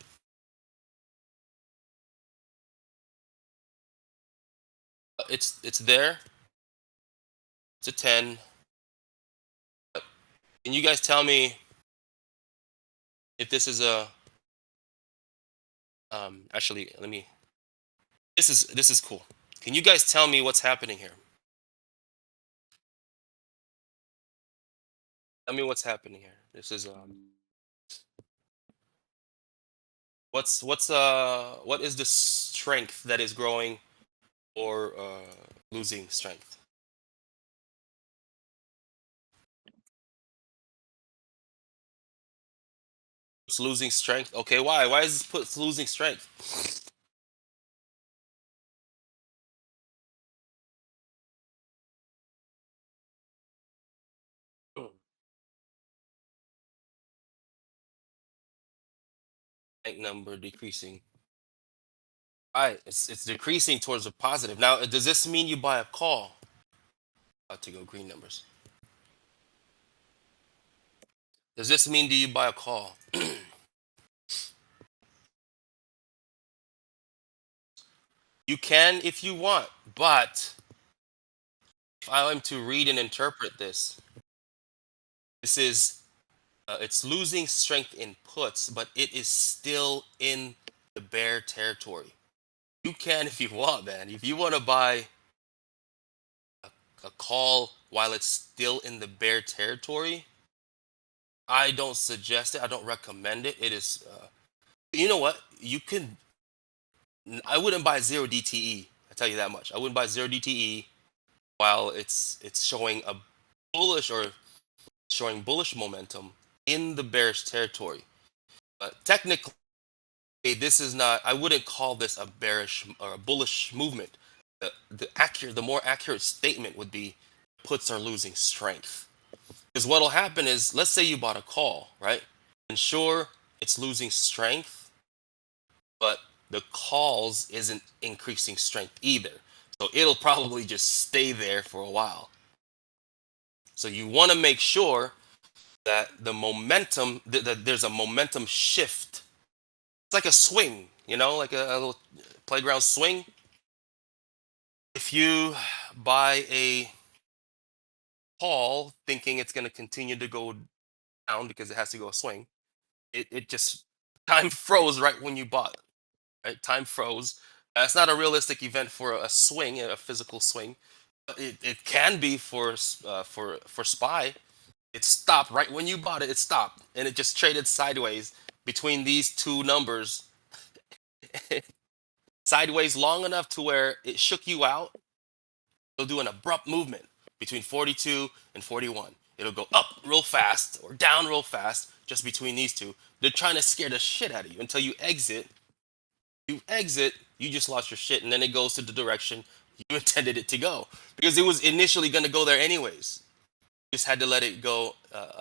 It's there. It's a 10. Can you guys tell me if this is a actually let me this is cool. Can you guys tell me what's happening here? Tell me what's happening here. This is what is the strength that is growing or losing strength? It's losing strength. Okay, why? Why is this put losing strength? Strength number decreasing. All right, it's decreasing towards the positive. Now, does this mean you buy a call? About to go green numbers. Does this mean do you buy a call? You can if you want, but if I am to read and interpret this, this is it's losing strength in puts, but it is still in the bear territory. You can if you want, man. If you want to buy a call while it's still in the bear territory, I don't suggest it. I don't recommend it. It is, you know what? You can. I wouldn't buy zero DTE. I tell you that much. I wouldn't buy zero DTE while it's showing a bullish or showing bullish momentum in the bearish territory. But technically, this is not. I wouldn't call this a bearish or a bullish movement. The more accurate statement would be puts are losing strength. Because what'll happen is, let's say you bought a call, right? And sure, it's losing strength, but the calls isn't increasing strength either. So it'll probably just stay there for a while. So you want to make sure that the momentum, that there's a momentum shift. It's like a swing, like a little playground swing. If you buy a call thinking it's going to continue to go down because it has to go a swing, it just time froze right when you bought, right? Time froze. That's not a realistic event for a swing, a physical swing. But it can be for SPY. It stopped right when you bought it. It stopped and it just traded sideways between these two numbers, sideways long enough to where it shook you out. It'll do an abrupt movement between 42 and 41. It'll go up real fast or down real fast just between these two. They're trying to scare the shit out of you until you exit. You exit, you just lost your shit, and then it goes to the direction you intended it to go because it was initially going to go there anyways. You just had to let it go,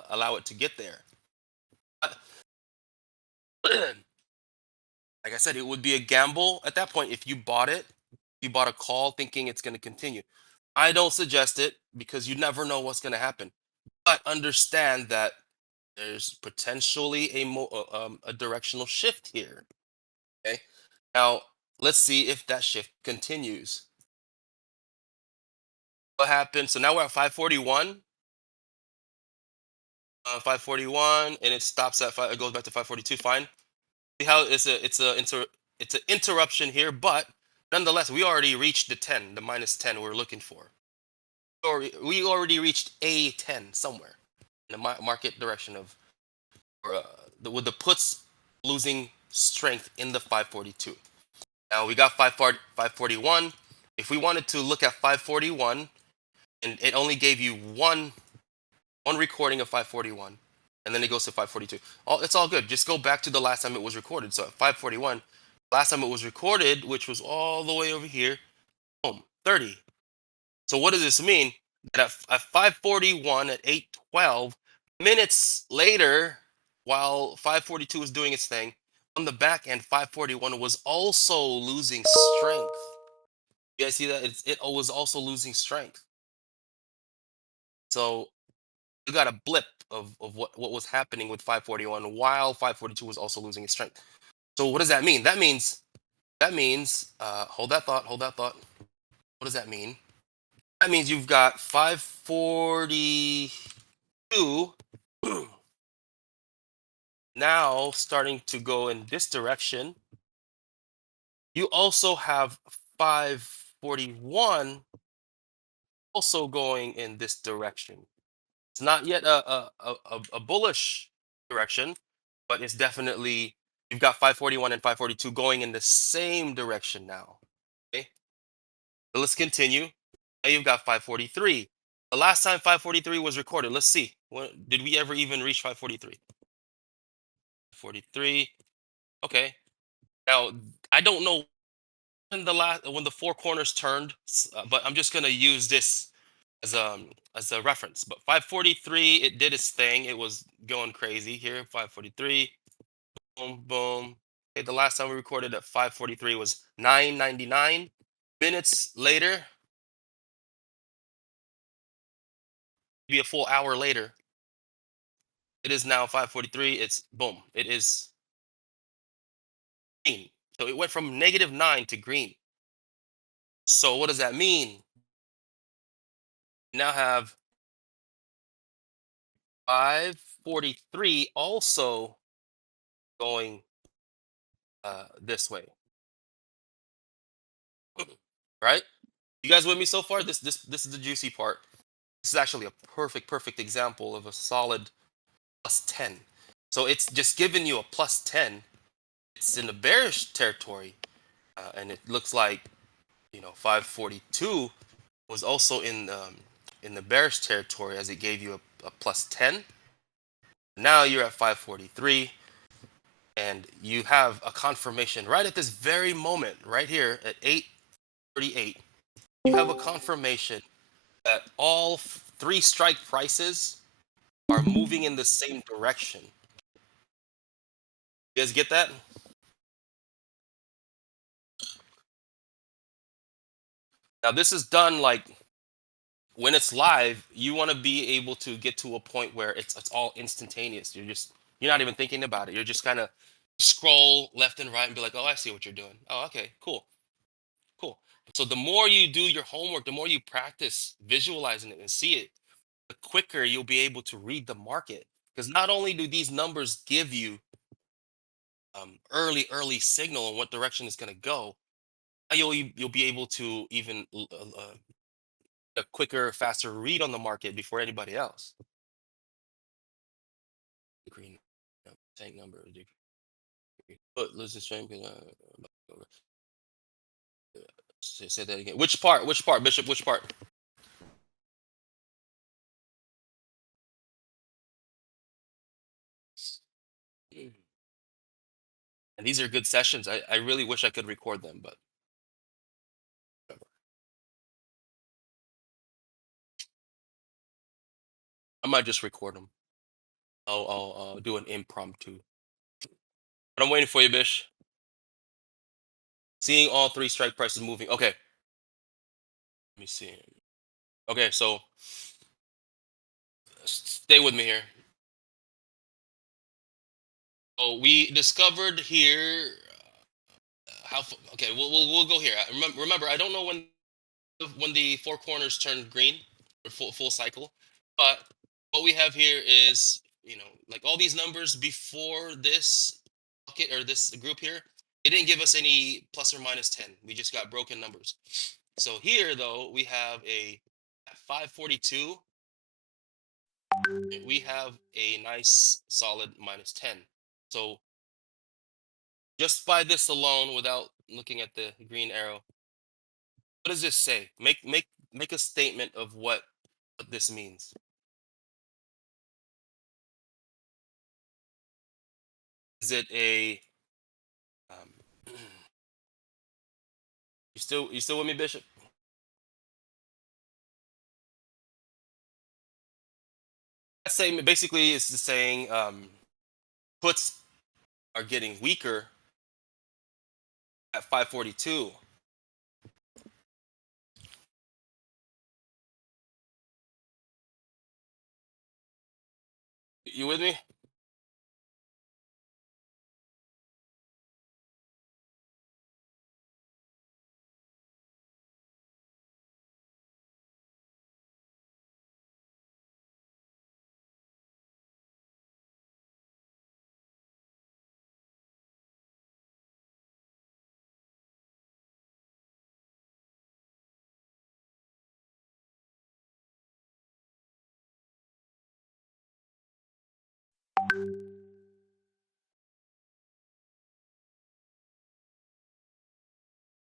allow it to get there. Uh, like I said, it would be a gamble at that point if you bought it. You bought a call thinking it's going to continue. I don't suggest it because you never know what's going to happen. But understand that there's potentially a directional shift here. Okay. Now let's see if that shift continues. What happened? So now we're at 541. 541, and it stops at five. It goes back to 542. Fine. See how it's an interruption here, but nonetheless, we already reached the 10, the minus 10 we're looking for. Or we already reached a 10 somewhere in the market direction of or, with the puts losing strength in the 542. Now we got 541. If we wanted to look at 541 and it only gave you one recording of 541 and then it goes to 542. It's all good. Just go back to the last time it was recorded. So at 541, last time it was recorded, which was all the way over here, boom, 30. So what does this mean? That at 541 at 8:12 minutes later, while 542 was doing its thing, on the back end, 541 was also losing strength. You guys see that? It was also losing strength. So you got a blip of what was happening with 541 while 542 was also losing its strength. So what does that mean? That means hold that thought, hold that thought. What does that mean? That means you've got 542 now starting to go in this direction. You also have 541 also going in this direction. It's not yet a bullish direction, but it's definitely you've got 541 and 542 going in the same direction now. Okay, so let's continue. Now you've got 543. The last time 543 was recorded, let's see. Did we ever even reach 543? 43. Okay. Now I don't know when the four corners turned, but I'm just gonna use this as a reference. But 543, it did its thing. It was going crazy here. 543, boom, boom. Okay, the last time we recorded at 543 was 9:99. Minutes later, maybe a full hour later, it is now 543. It's boom. It is green. So it went from -9 to green. So what does that mean? Now have 543 also going this way, right? You guys with me so far? This is the juicy part. This is actually a perfect example of a solid plus 10. So it's just giving you a plus 10. It's in the bearish territory, and it looks like 542 was also in the bearish territory as it gave you a plus 10. Now you're at 543, and you have a confirmation right at this very moment, right here at 8:38. You have a confirmation that all three strike prices are moving in the same direction. You guys get that? Now this is done like when it's live, you want to be able to get to a point where it's all instantaneous. You're not even thinking about it. You're just kind of scroll left and right and be like, "Oh, I see what you're doing. Oh, okay, cool. Cool." So the more you do your homework, the more you practice visualizing it and see it, the quicker you'll be able to read the market. Because not only do these numbers give you early signal on what direction it's going to go, you'll be able to even a quicker, faster read on the market before anybody else. Green, tank number. But listen, strength. Say that again. Which part? Which part, Bishop? Which part? Mm. And these are good sessions. I really wish I could record them, but whatever. I might just record them. I'll do an impromptu. But I'm waiting for you, Bish. Seeing all three strike prices moving. Okay, let me see. Okay, so stay with me here. So we discovered here okay, we'll go here. Remember, I don't know when the four corners turn green or full cycle, but what we have here is like all these numbers before this. bucket or this group here, it didn't give us any plus or minus 10. We just got broken numbers. So here though, we have a at 542, we have a nice solid minus 10. So just by this alone, without looking at the green arrow, what does this say? Make a statement of what this means. Is it a you still with me, Bishop? That statement basically is just saying puts are getting weaker at 542. You with me?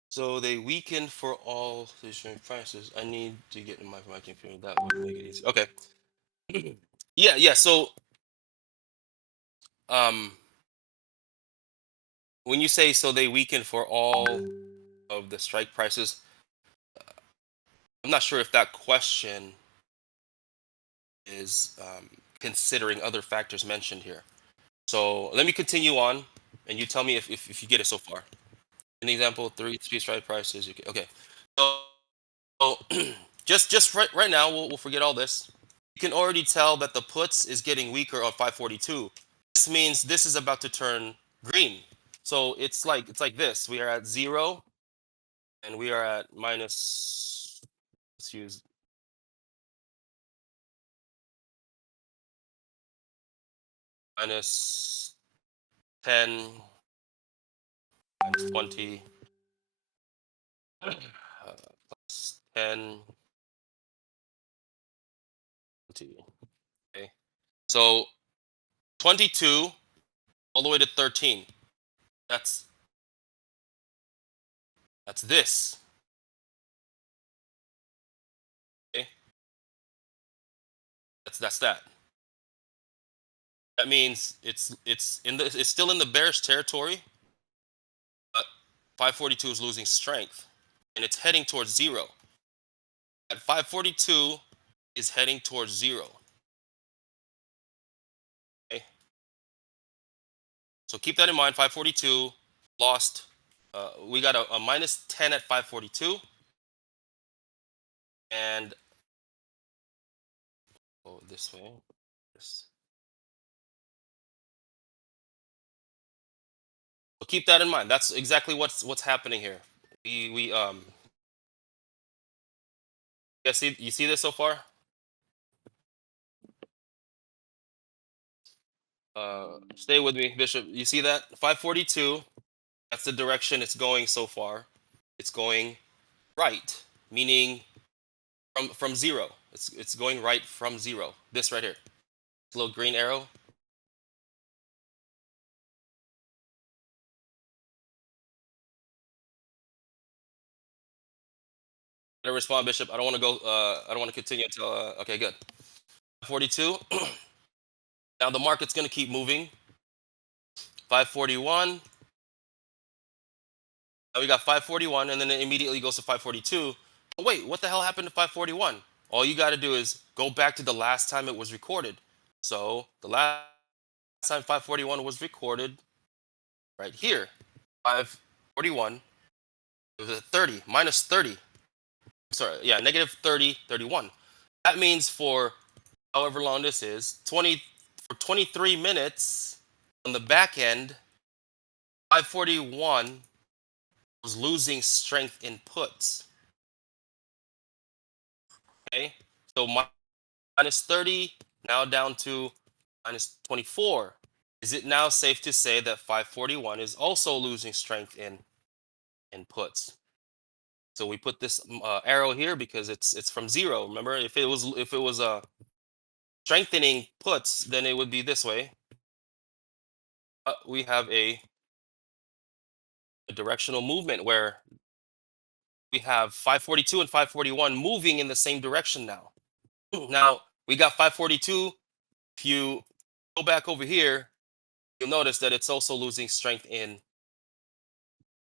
So they weaken for all position prices. I need to get in my computer. That would make it easy. Okay. Yeah, yeah. So um when you say so they weaken for all of the strike prices, I'm not sure if that question is considering other factors mentioned here. So let me continue on, and you tell me if you get it so far. An example, three strike prices. Okay. So just right now, we'll forget all this. You can already tell that the puts is getting weaker on 542. This means this is about to turn green. So it's like this. We are at 0 and we are at minus, let's use minus 10, minus 20, plus 10, 20. Okay. So 22 all the way to 13. That's that's this. Okay. That's that. That means it's still in the bearish territory, but 542 is losing strength and it's heading towards 0. At 542 is heading towards 0. Okay. So keep that in mind. 542 lost. We got a minus 10 at 542 and go this way. This. So keep that in mind. That's exactly what's happening here. We yeah, see you see this so far? Stay with me, Bishop. You see that? 542, that's the direction it's going so far. It's going right, meaning from 0. It's going right from 0. This right here. This little green arrow. Let respond, Bishop. I don't want to go I don't want to continue until okay, good. 42. Now the market's going to keep moving. 541. Now we got 541 and then it immediately goes to 542. Oh, wait, what the hell happened to 541? All you got to do is go back to the last time it was recorded. So the last time 541 was recorded right here. 541. It was a 30, minus 30. Sorry, yeah, negative 30, 31. That means for however long this is, 20 for 23 minutes on the back end, 541 was losing strength in puts. Okay, so minus 30 now down to minus 24. is it now safe to say that 541 is also losing strength in puts? So we put this arrow here because it's from zero. Remember, if it was strengthening puts, then it would be this way. We have a directional movement where we have 542 and 541 moving in the same direction now. Now we got 542. If you go back over here, you'll notice that it's also losing strength in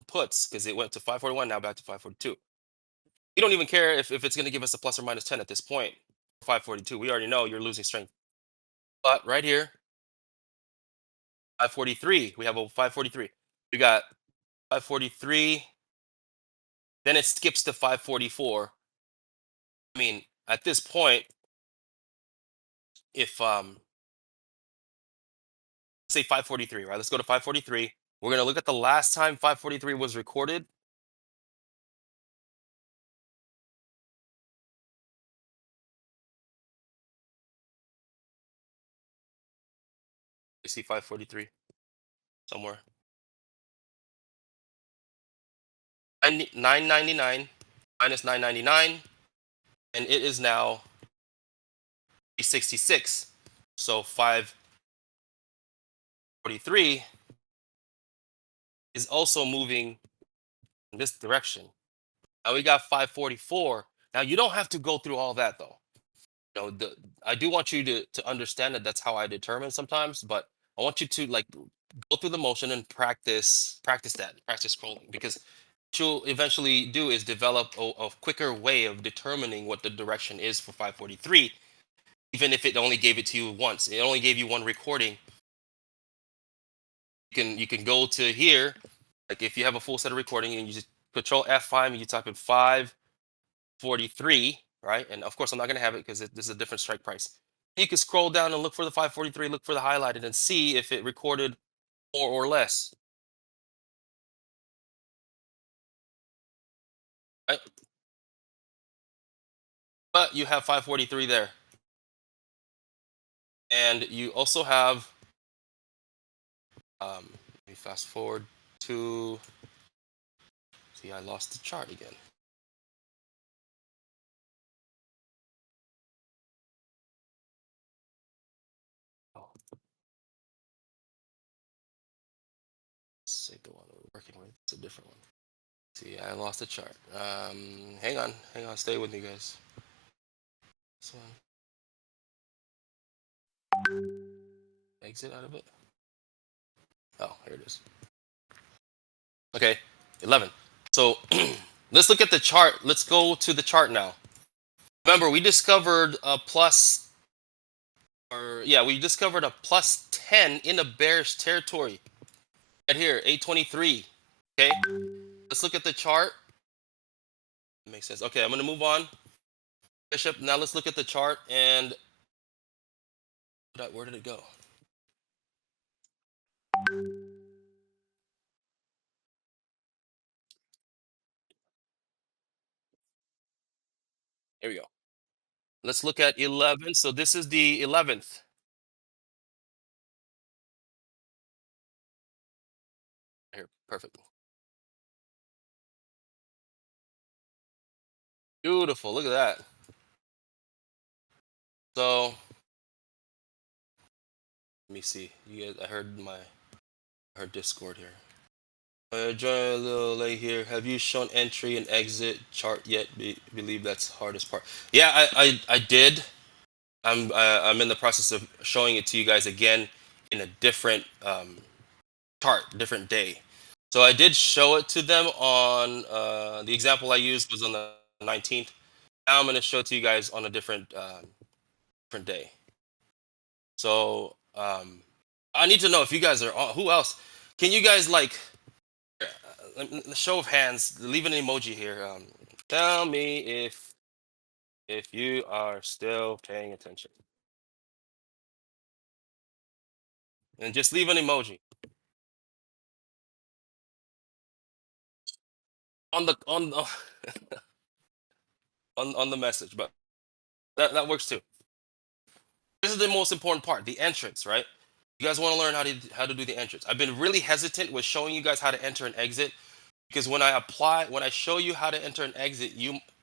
puts because it went to 541, now back to 542. You don't even care if it's going to give us a plus or minus 10 at this point. 542, we already know you're losing strength. But right here, 543, we have a 543. We got 543, then it skips to 544. I mean, at this point, if say 543, right? Let's go to 543. We're going to look at the last time 543 was recorded. You see 543 somewhere. 999 minus 999, and it is now 66. So 543 is also moving in this direction. Now we got 544. Now you don't have to go through all that though. I do want you to understand that that's how I determine sometimes, but I want you to like go through the motion and practice scrolling, because what you'll eventually do is develop a quicker way of determining what the direction is for 543, even if it only gave it to you once. It only gave you one recording. You can go to here, like if you have a full set of recording and you just control F5 and you type in 543, right? And of course I'm not going to have it because this is a different strike price. You can scroll down and look for the 543, look for the highlighted, and see if it recorded more or less, right? But you have 543 there, and you also have let me fast forward to, see, I lost the chart again. Oh, say the one we're working with. It's a different one. See, I lost the chart. Hang on, stay with me, guys. This one. Exit out of it. Oh, here it is. Okay, 11. So let's look at the chart. Let's go to the chart now. Remember, we discovered a plus, or yeah, we discovered a plus 10 in a bearish territory. Right here, 823. Okay, let's look at the chart. That makes sense. Okay, I'm gonna move on. Bishop, now let's look at the chart and where did it go? Here we go. Let's look at 11. So this is the 11th. Here, perfect. Beautiful. Look at that. So let me see. You guys, I heard Discord here. Join a little late here. Have you shown entry and exit chart yet? Believe that's hardest part. Yeah, I did. I'm in the process of showing it to you guys again in a different chart, different day. So I did show it to them on the example I used was on the 19th. Now I'm going to show it to you guys on a different day. So I need to know if you guys are on. Who else? Can you guys like show of hands? Leave an emoji here. Tell me if you are still paying attention, and just leave an emoji on the on the message. But that works too. This is the most important part, the entrance, right? You guys want to learn how to do the entrance. I've been really hesitant with showing you guys how to enter and exit because when I show you how to enter and exit,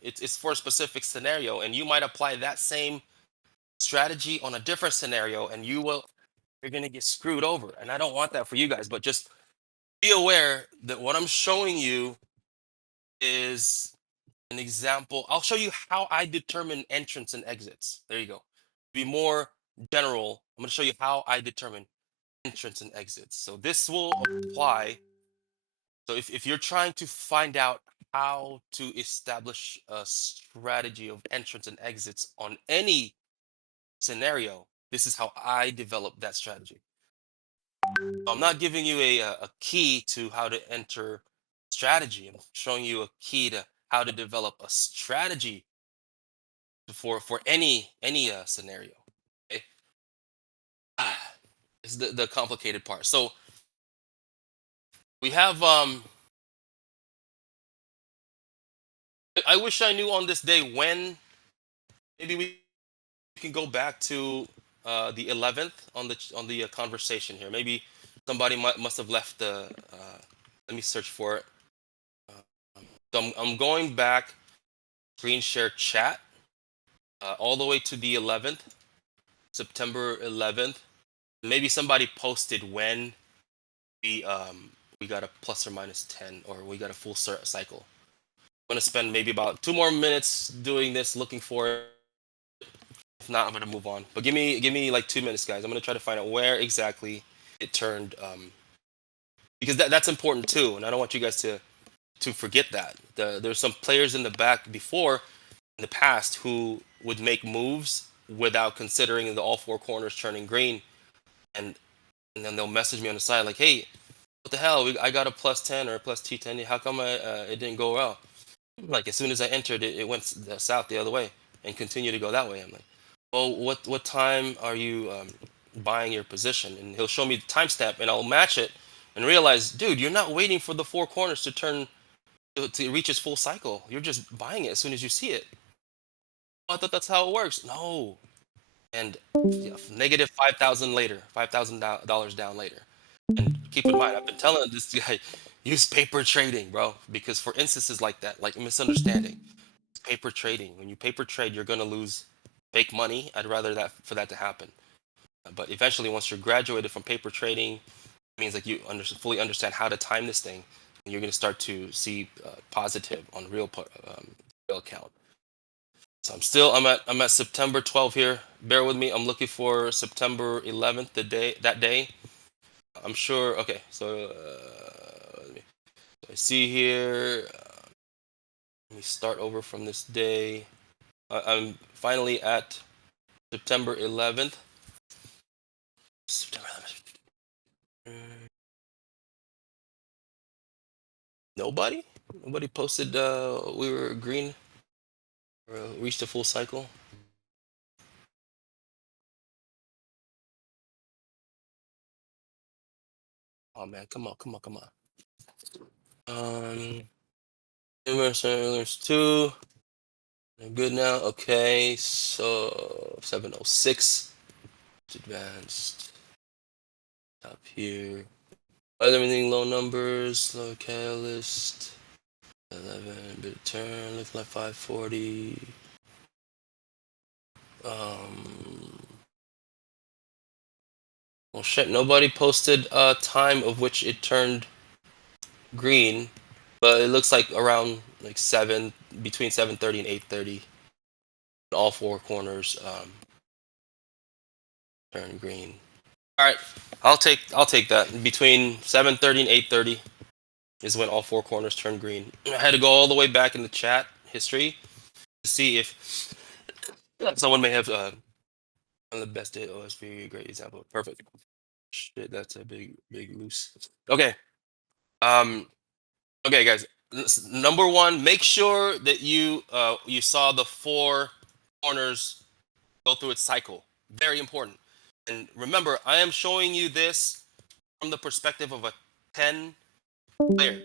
it's for a specific scenario, and you might apply that same strategy on a different scenario, and you're gonna get screwed over. And I don't want that for you guys. But just be aware that what I'm showing you is an example. I'll show you how I determine entrance and exits. There you go. Be more general. I'm going to show you how I determine entrance and exits. So this will apply. So if you're trying to find out how to establish a strategy of entrance and exits on any scenario, this is how I develop that strategy. So I'm not giving you a key to how to enter strategy. I'm showing you a key to how to develop a strategy for any scenario. Okay? It's the complicated part. So we have I wish I knew on this day when. Maybe we can go back to the 11th on the conversation here. Maybe somebody must have left the. Let me search for it. So I'm going back, screen share chat, all the way to the 11th, September 11th. Maybe somebody posted when we got a plus or minus 10, or we got a full cycle. I'm gonna spend maybe about 2 more minutes doing this, looking for it. If not, I'm gonna move on. But give me like 2 minutes, guys. I'm gonna try to find out where exactly it turned, because that's important too, and I don't want you guys to forget that. There's some players in the back before in the past who would make moves without considering the all four corners turning green, and and then they'll message me on the side like, "Hey, what the hell? I got a plus 10 or a plus T10. How come it didn't go well?" Like as soon as I entered it, it went south the other way and continued to go that way. I'm like, well, what time are you buying your position? And he'll show me the timestamp, and I'll match it, and realize, dude, you're not waiting for the four corners to turn to reach its full cycle. You're just buying it as soon as you see it. Oh, I thought that's how it works. No, and yeah, negative 5,000 later, $5,000 down later. And keep in mind, I've been telling this guy, use paper trading, bro, because for instances like that, like misunderstanding, paper trading. When you paper trade, you're gonna lose fake money. I'd rather that for that to happen. But eventually, once you're graduated from paper trading, it means like you fully understand how to time this thing, and you're gonna start to see positive on real account. So I'm at September 12th here. Bear with me. I'm looking for September 11th, the day that day. I'm sure. Okay, so I see here. Let me start over from this day. I'm finally at September 11th. September 11th. Nobody? Nobody posted we were green or reached a full cycle? Oh man, come on, come on, come on. There's two. They're good now. Okay, so 706. Advanced. Top here. Everything low numbers, low catalyst. 11 bit of turn, looks like 540. Well, shit, nobody posted a time of which it turned green, but it looks like around like between 7:30 and 8:30. All four corners turn green. All right, I'll take that. Between 7:30 and 8:30 is when all four corners turn green. I had to go all the way back in the chat history to see if someone may have one of the best day OSV. Great example. Perfect. Shit, that's a big loose. Okay. Um. Okay, guys. Number one, make sure that you saw the four corners go through its cycle. Very important. And remember, I am showing you this from the perspective of a 10 player,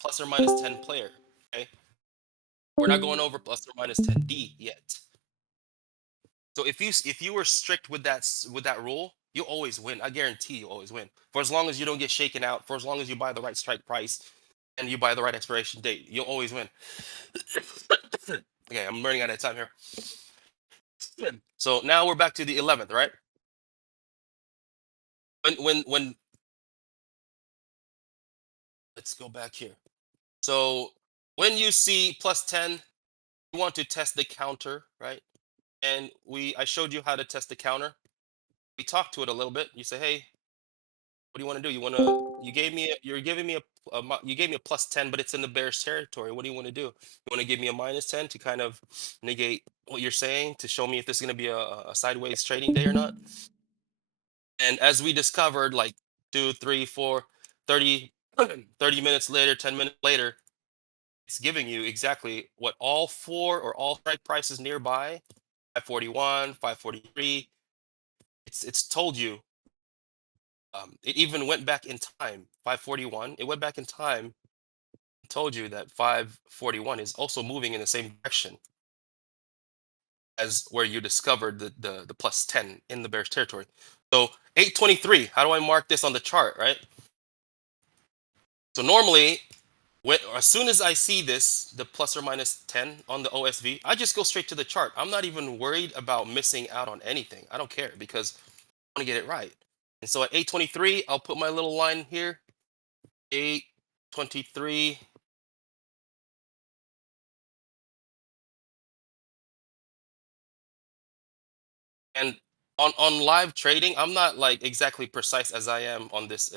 plus or minus 10 player. Okay, we're not going over plus or minus 10D yet. So if you were strict with that rule, you always win. I guarantee you always win. For as long as you don't get shaken out, for as long as you buy the right strike price and you buy the right expiration date, you'll always win. Okay, I'm running out of time here. So now we're back to the 11th, right? When let's go back here. So when you see plus 10, you want to test the counter, right? And I showed you how to test the counter. We talked to it a little bit. You say, hey, what do you want to do? You're giving me you gave me a plus 10, but it's in the bearish territory. What do you want to do? You want to give me a minus 10 to kind of negate what you're saying to show me if this is going to be a sideways trading day or not? And as we discovered, like 2, 3, 4, 30 minutes later, 10 minutes later, it's giving you exactly what all four or all strike prices nearby, 541, 543. It's told you. It even went back in time, 541. It went back in time and told you that 541 is also moving in the same direction as where you discovered the plus 10 in the bearish territory. So 823, how do I mark this on the chart, right? So normally, as soon as I see this, the plus or minus 10 on the OSV, I just go straight to the chart. I'm not even worried about missing out on anything. I don't care because I want to get it right. And so at 823, I'll put my little line here. 823. And on live trading, I'm not like exactly precise as I am on this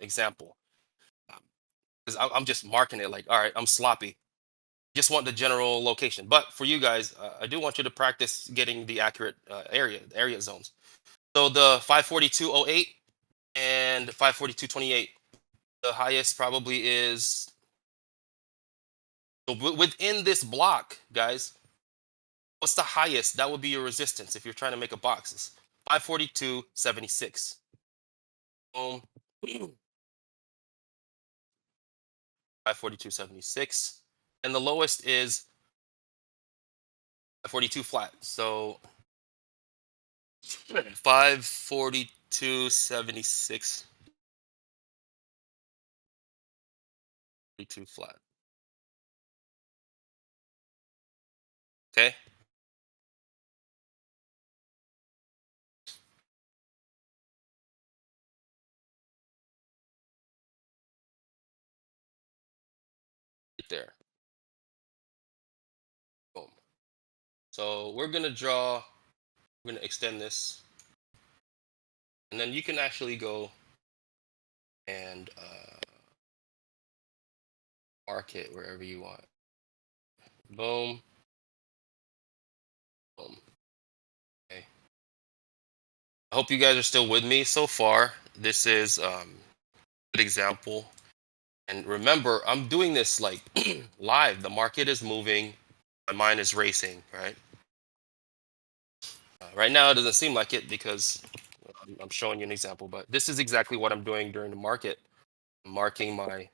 example, because I'm just marking it like, all right, I'm sloppy. Just want the general location. But for you guys, I do want you to practice getting the accurate area zones. So the 542.08 and 542.28, the highest probably is, so within this block, guys. What's the highest? That would be your resistance if you're trying to make a box. It's 542.76. Boom. 542.76. And the lowest is 42 flat. So 542.76. 42 flat. Okay. Right there. Boom. So we're gonna extend this. And then you can actually go and mark it wherever you want. Boom. Boom. Okay. I hope you guys are still with me so far. This is good example. And remember, I'm doing this like live. The market is moving, my mind is racing, right? Right now, it doesn't seem like it because I'm showing you an example, but this is exactly what I'm doing during the market. Marking my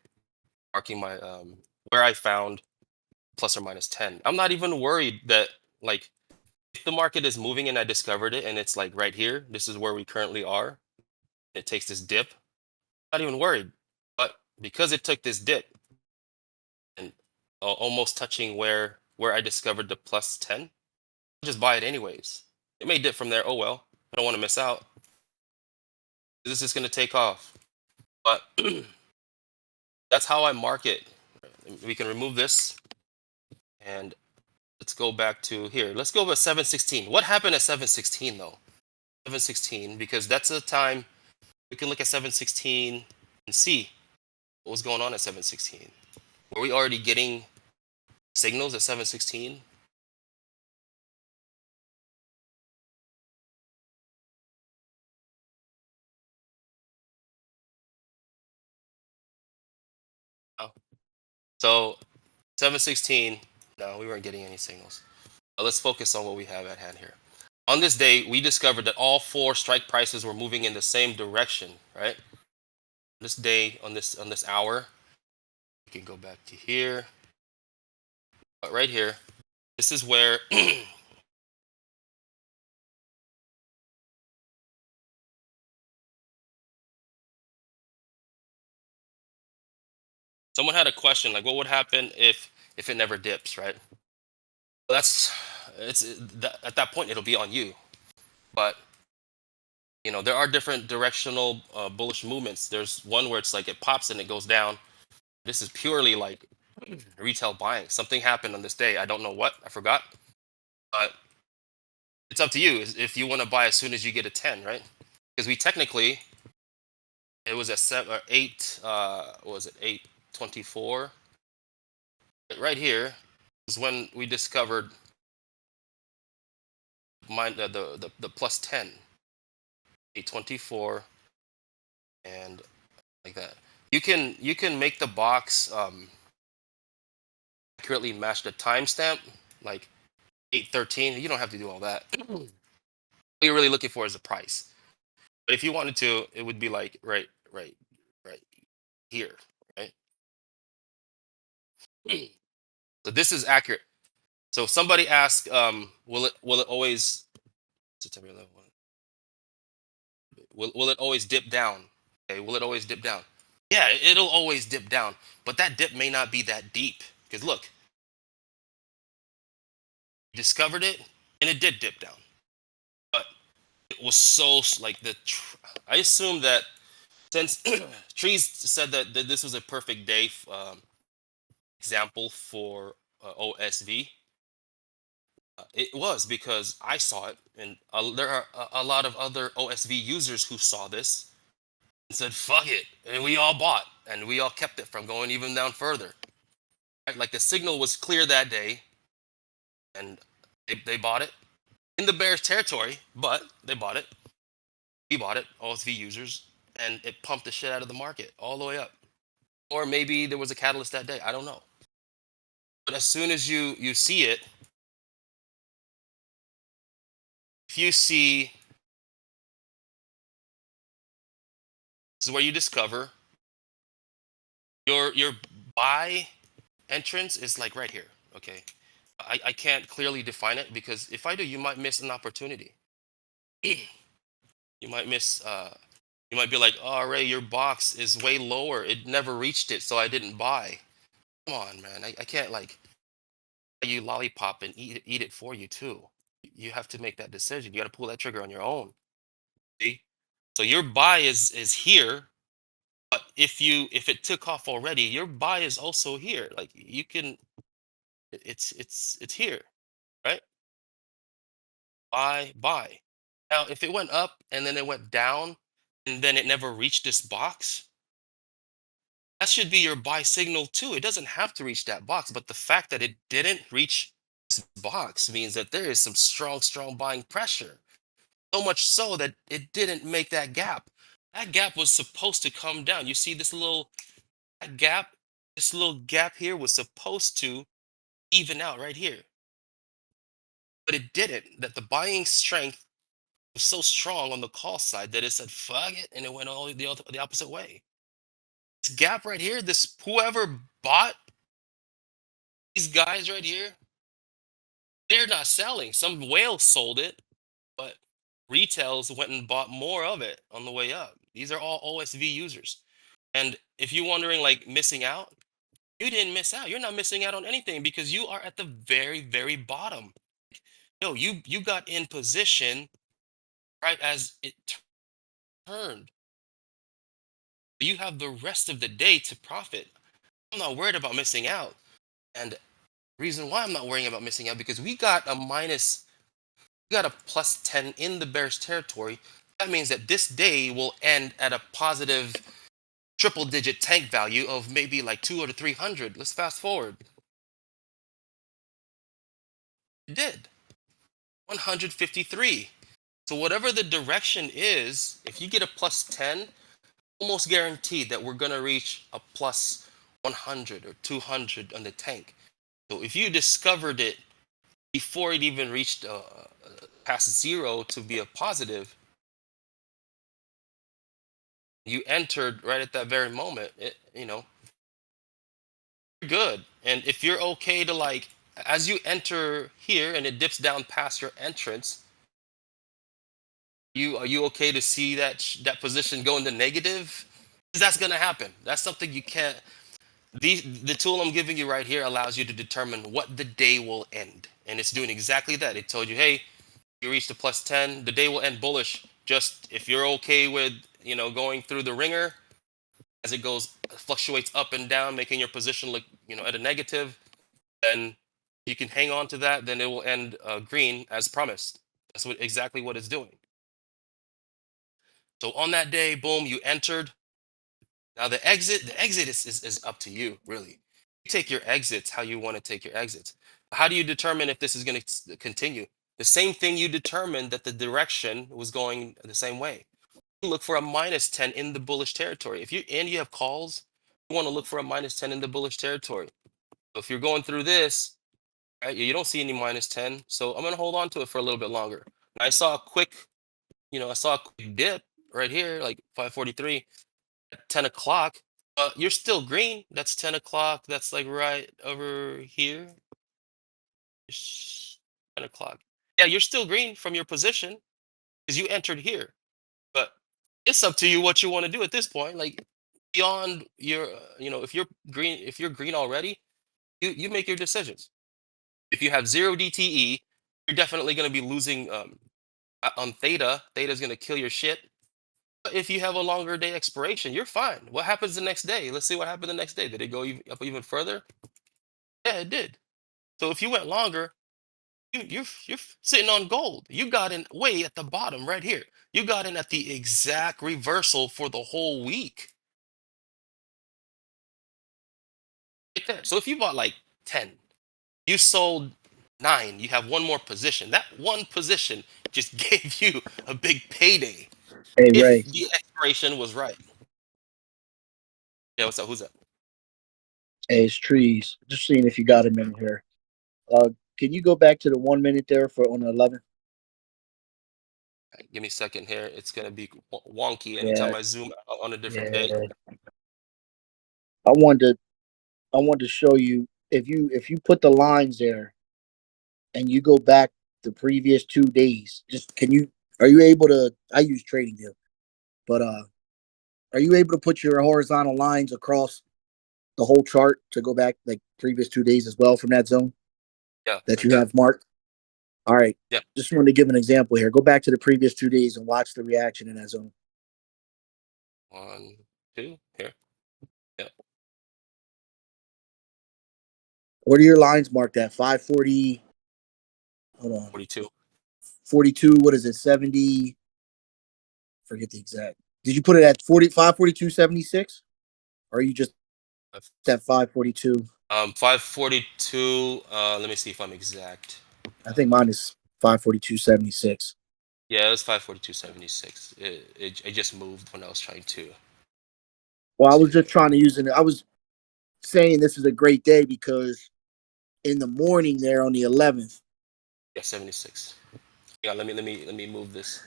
where I found plus or minus 10. I'm not even worried that, like, if the market is moving and I discovered it and it's like right here, this is where we currently are. It takes this dip. Not even worried. But because it took this dip and almost touching where I discovered the plus 10, I'll just buy it anyways. It may dip from there. Oh well. I don't want to miss out. This is going to take off. But that's how I market. We can remove this and let's go back to here. Let's go with 716. What happened at 716 though? 716, because that's the time we can look at 716 and see what was going on at 716. Were we already getting signals at 716? Oh. So 716, no, we weren't getting any signals. Let's focus on what we have at hand here. On this day, we discovered that all four strike prices were moving in the same direction, right? This day, on this hour, we can go back to here. But right here, this is where Someone had a question like, what would happen if it never dips, right? Well, that's at that point it'll be on you. But there are different directional bullish movements. There's one where it's like it pops and it goes down. This is purely like retail buying. Something happened on this day. I don't know what. I forgot. But it's up to you if you want to buy as soon as you get a 10, right? Because we technically it was a seven or eight. What was it? 824. Right here is when we discovered the plus 10, 824, and like that. You can make the box accurately match the timestamp, like 813. You don't have to do all that. What you're really looking for is the price. But if you wanted to, it would be like right here, right? So this is accurate. So if somebody asks, will it always September 11th, will it always dip down? Okay, will it always dip down? Yeah, it'll always dip down, but that dip may not be that deep. Because look, discovered it and it did dip down, but it was like I assume that since Trees said that this was a perfect day example for OSV. It was because I saw it, and there are a lot of other OSV users who saw this and said, "Fuck it," and we all bought, and we all kept it from going even down further. Right? Like the signal was clear that day, and they bought it in the bearish territory, but they bought it. We bought it, OSV users, and it pumped the shit out of the market all the way up. Or maybe there was a catalyst that day. I don't know. But as soon as you see it, if you see, this is where you discover your buy entrance is like right here. Okay. I can't clearly define it because if I do, you might miss an opportunity. You might miss you might be like, oh Ray, your box is way lower. It never reached it, so I didn't buy. Come on, man. I can't like you lollipop and eat it for you too. You have to make that decision. You got to pull that trigger on your own. See? So your buy is here, but if it took off already, your buy is also here. Like you can it's here, right? Buy. Now if it went up and then it went down and then it never reached this box, that should be your buy signal too. It doesn't have to reach that box, but the fact that it didn't reach this box means that there is some strong buying pressure. So much so that it didn't make that gap. That gap was supposed to come down. You see this little that gap? This little gap here was supposed to even out right here, but it didn't. That the buying strength was so strong on the call side that it said fuck it and it went all the opposite way. This gap right here, this whoever bought these guys right here, they're not selling. Some whale sold it, but retails went and bought more of it on the way up. These are all OSV users. And if you're wondering, like missing out, you didn't miss out. You're not missing out on anything because you are at the very bottom. Yo, you got in position right as it turned. You have the rest of the day to profit. I'm not worried about missing out. And reason why I'm not worrying about missing out because we got a plus 10 in the bearish territory. That means that this day will end at a positive triple digit tank value of maybe like 200 or 300. Let's fast forward. It did 153. So whatever the direction is, if you get a plus 10, almost guaranteed that we're going to reach a plus 100 or 200 on the tank. So if you discovered it before it even reached past zero to be a positive, you entered right at that very moment. You're good. And if you're okay to like, as you enter here and it dips down past your entrance, are you okay to see that that position go into negative? 'Cause that's gonna happen. That's something you can't. The tool I'm giving you right here allows you to determine what the day will end, and it's doing exactly that. It told you, hey, you reached a plus 10, the day will end bullish. Just if you're okay with going through the ringer as it goes fluctuates up and down, making your position look at a negative, then you can hang on to that. Then it will end green as promised. That's exactly what it's doing. So on that day, boom, you entered. Now the exit is up to you, really. You take your exits how you want to take your exits. How do you determine if this is going to continue? The same thing you determined that the direction was going the same way. You look for a minus 10 in the bullish territory. If you have calls, you want to look for a minus 10 in the bullish territory. So if you're going through this, right, you don't see any minus 10. So I'm gonna hold on to it for a little bit longer. I saw a quick dip right here, like 543 at 10 o'clock. You're still green. That's 10 o'clock. That's like right over here. 10 o'clock. Yeah, you're still green from your position because you entered here. But it's up to you what you want to do at this point. Like beyond your, if you're green already, you make your decisions. If you have zero DTE, you're definitely going to be losing on theta. Theta is going to kill your shit. But if you have a longer day expiration, you're fine. What happens the next day? Let's see what happened the next day. Did it go up even further? Yeah, it did. So if you went longer, you're sitting on gold. You got in way at the bottom right here. You got in at the exact reversal for the whole week. Right there. So if you bought like 10, you sold 9, you have one more position. That one position just gave you a big payday Hey if Ray, the expiration was right. Yeah, what's up? Who's that? hey, it's Trees. Just seeing if you got a minute here. Uh, can you go back to the 1 minute there for on the 11th? Give me a second here. It's gonna be wonky Yeah, anytime I zoom out on a different day. yeah. I wanted to I wanted to show you if you put the lines there and you go back the previous 2 days. Just can you are you able to? I use TradingView, but are you able to put your horizontal lines across the whole chart to go back like previous 2 days as well from that zone Yeah, that right you there. have marked? All right. Yeah. Just wanted to give an example here. Go back to the previous 2 days and watch the reaction in that zone. 1, 2, here. Yeah. What are your lines marked at? 540. Hold on. 42. 42. What is it? 70. Forget the exact. Did you put it at 45, 42, 76? Or are you just at 542? 542. Let me see if I'm exact. I think Uh, mine is 542.76. yeah, it was 542.76. It just moved when I was trying to Well, I was see just here. trying to use it. I was saying this is a great day because in the morning there on the 11th, Yeah, 76. Yeah, let me move this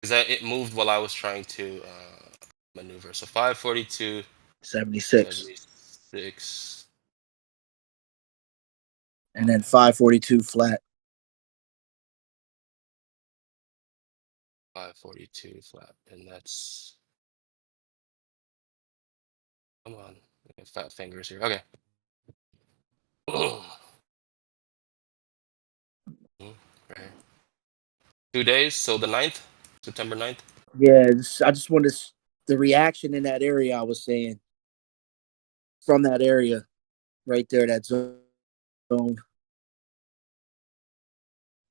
because it moved while I was trying to maneuver. So 542, 76, 76, and then 542 flat. 542 flat, and that's come on, I got fat fingers here. Okay. Right. 2 days. So the 9th, September 9th. Yeah, I just wanted the reaction in that area. I was saying from that area right there, that zone.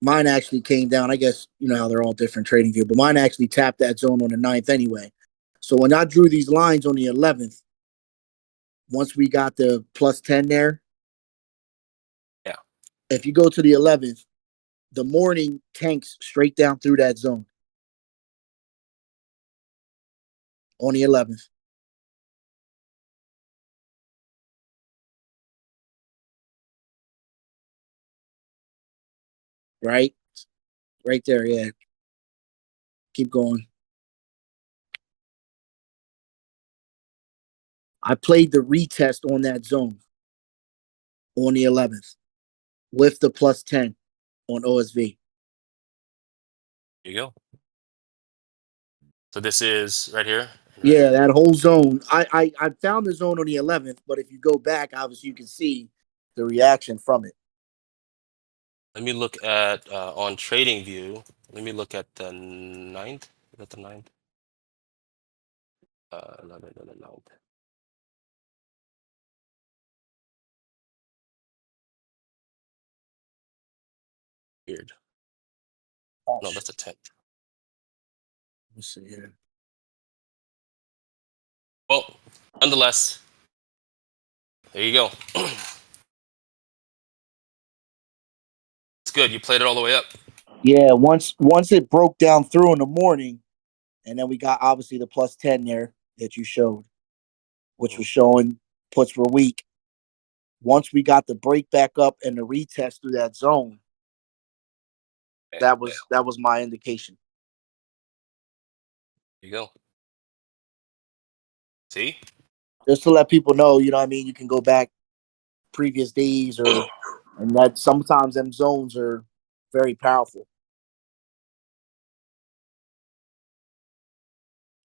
Mine actually came down. I guess you know how they're all different trading view, but mine actually tapped that zone on the 9th anyway. So when I drew these lines on the 11th, once we got the plus 10 there, Yeah. if you go to the 11th, the morning tanks straight down through that zone on the 11th. Right? Right there. Yeah. Keep going. I played the retest on that zone on the 11th with the plus 10 on OSV. There you go. So this is right here. right? Yeah, that whole zone. I found the zone on the 11th, but if you go back, obviously you can see the reaction from it. Let me look at on Trading View. Let me look at the ninth. Is that the ninth? 11th and the 9th. Weird. Oh No, shit. that's the 10th. Let me see here. Well, nonetheless, there you go. It's good. You played it all the way up. Yeah, once it broke down through in the morning, and then we got obviously the +10 there that you showed, which Mhm. was showing puts were weak. Once we got the break back up and the retest through that zone, Okay, that was my indication. there you go. See? Just to let people know, you know what I mean, you can go back previous days or and that sometimes them zones are very powerful.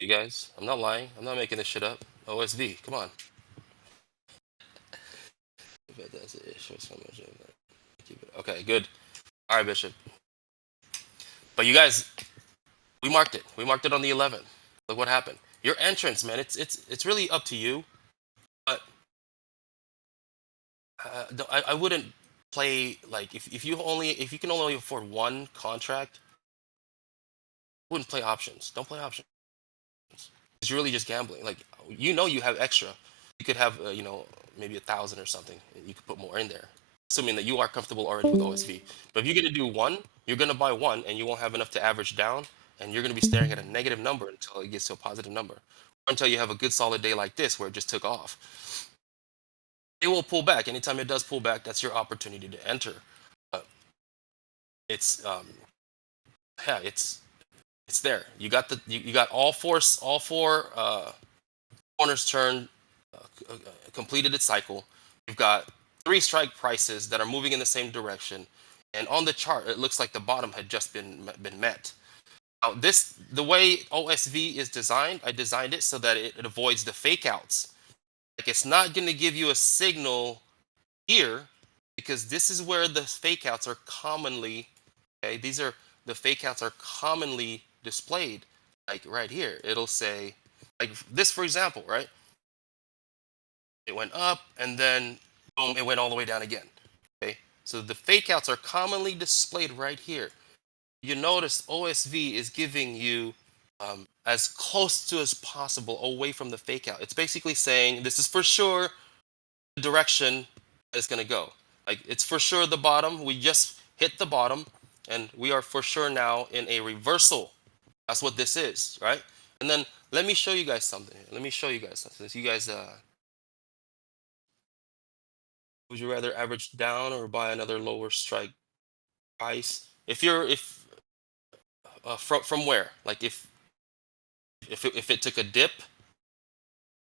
You guys, I'm not lying. I'm not making this shit up. OSV, come on. Okay, good. All right, Bishop. But you guys, we marked it. We marked it on the 11th. Look what happened. Your entrance, man. It's really up to you. But I wouldn't play like if you can only afford one contract, I wouldn't play options. Don't play options. It's really just gambling. Like you have extra. You could have maybe 1,000 or something. And you could put more in there, assuming that you are comfortable already with OSV. But if you're gonna do one, you're gonna buy one, and you won't have enough to average down, and you're gonna be staring at a negative number until it gets to a positive number, or until you have a good solid day like this where it just took off. It will pull back. Anytime it does pull back, that's your opportunity to enter. Uh, it's yeah, it's there. You got all four corners turned, completed its cycle. You've got three strike prices that are moving in the same direction, and on the chart, it looks like the bottom had just been met. Now, the way OSV is designed, I designed it so that it avoids the fake outs. Like it's not going to give you a signal here because this is where the fake outs are commonly. Okay, these are the fake outs are commonly displayed. Like right here, it'll say, like this for example, right? It went up and then boom, it went all the way down again. Okay, so the fake outs are commonly displayed right here. You notice OSV is giving you as close to as possible away from the fake out. It's basically saying this is for sure the direction it's going to go. Like it's for sure the bottom. We just hit the bottom and we are for sure now in a reversal. That's what this is, right? And then let me show you guys something. Let me show you guys something. So you guys would you rather average down or buy another lower strike price? If from where? Like if it took a dip.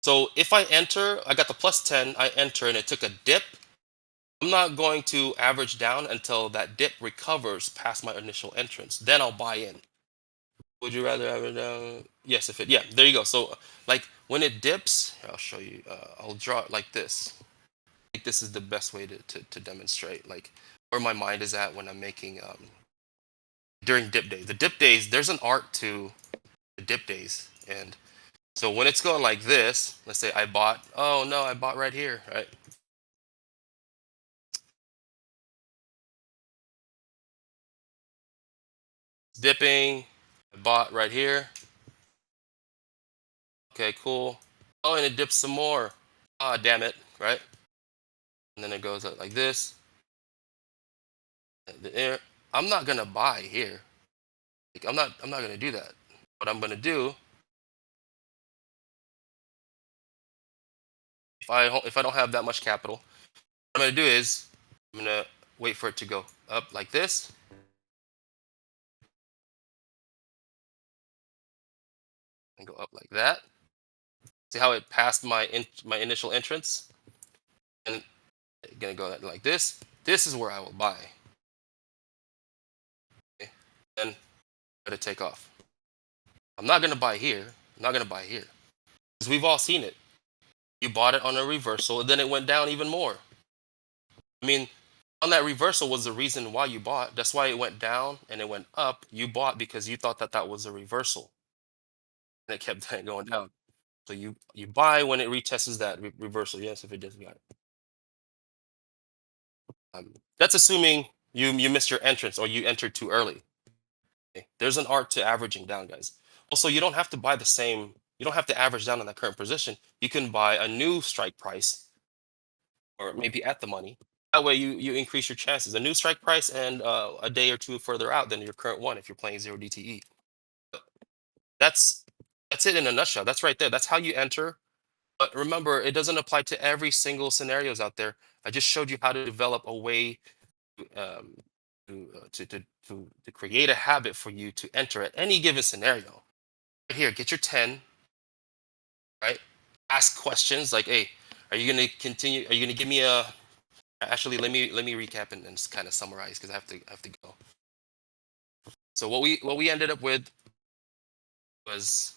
So if I enter, I got the +10, I enter and it took a dip. I'm not going to average down until that dip recovers past my initial entrance. Then I'll buy in. Would you rather average down? Yes, if it, yeah, there you go. So like when it dips, here, I'll show you. I'll draw it like this. I think this is the best way to demonstrate like where my mind is at when I'm making during dip days. The dip days, there's an art to the dip days. And so when it's going like this, let's say I bought, oh no, I bought right here, right? Dipping, I bought right here. Okay, cool. Oh, and it dips some more. Ah, damn it, right? And then it goes up like this. And the air. I'm not gonna buy here. Like, I'm not gonna do that. What I'm gonna do if I don't have that much capital, what I'm gonna do is I'm gonna wait for it to go up like this and go up like that. See how it passed my initial entrance, and it's gonna go like this. This is where I will buy. Okay? Then let it take off. I'm not gonna buy here. I'm not gonna buy here. Because we've all seen it. You bought it on a reversal, and then it went down even more. I mean, on that reversal was the reason why you bought. That's why it went down and it went up. You bought because you thought that that was a reversal, and it kept going down. So you buy when it retests that reversal. Yes, if it does got it. That's assuming you missed your entrance or you entered too early. Okay? There's an art to averaging down, guys. Also, you don't have to buy the same. You don't have to average down on that current position. You can buy a new strike price or maybe at the money. That way, you increase your chances. A new strike price and a day or two further out than your current one if you're playing zero DTE. That's that's it in a nutshell. That's right there. That's how you enter. But remember, it doesn't apply to every single scenarios out there. I just showed you how to develop a way um, to create a habit for you to enter at any given scenario. Right here, get your 10, right? Ask questions like, hey, are you gonna continue? Are you gonna give me a actually let me recap and kind of summarize because I have to go. So what we ended up with was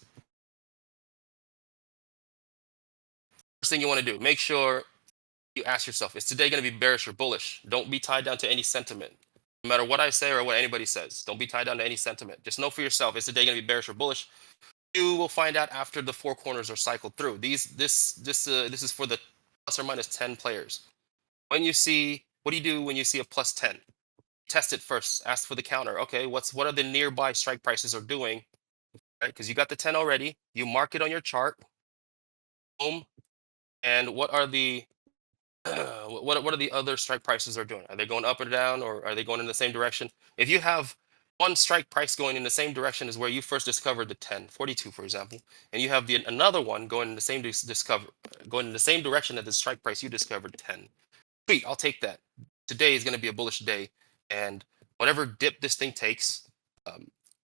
first thing you want to do, make sure you ask yourself, is today going to be bearish or bullish? Don't be tied down to any sentiment. No matter what I say or what anybody says, don't be tied down to any sentiment. Just know for yourself, is today going to be bearish or bullish? You will find out after the four corners are cycled through. This is for the plus or minus 10 players. When you see, what do you do when you see a plus 10? Test it first. Ask for the counter. Okay, what are the nearby strike prices are doing? Right, because you got the 10 already. You mark it on your chart. Boom. And what are the what are the other strike prices are doing? Are they going up or down, or are they going in the same direction? If you have one strike price going in the same direction as where you first discovered the 1042, for example, and you have the another one going in the same going in the same direction as the strike price you discovered 10. Sweet, I'll take that. Today is going to be a bullish day, and whatever dip this thing takes, um,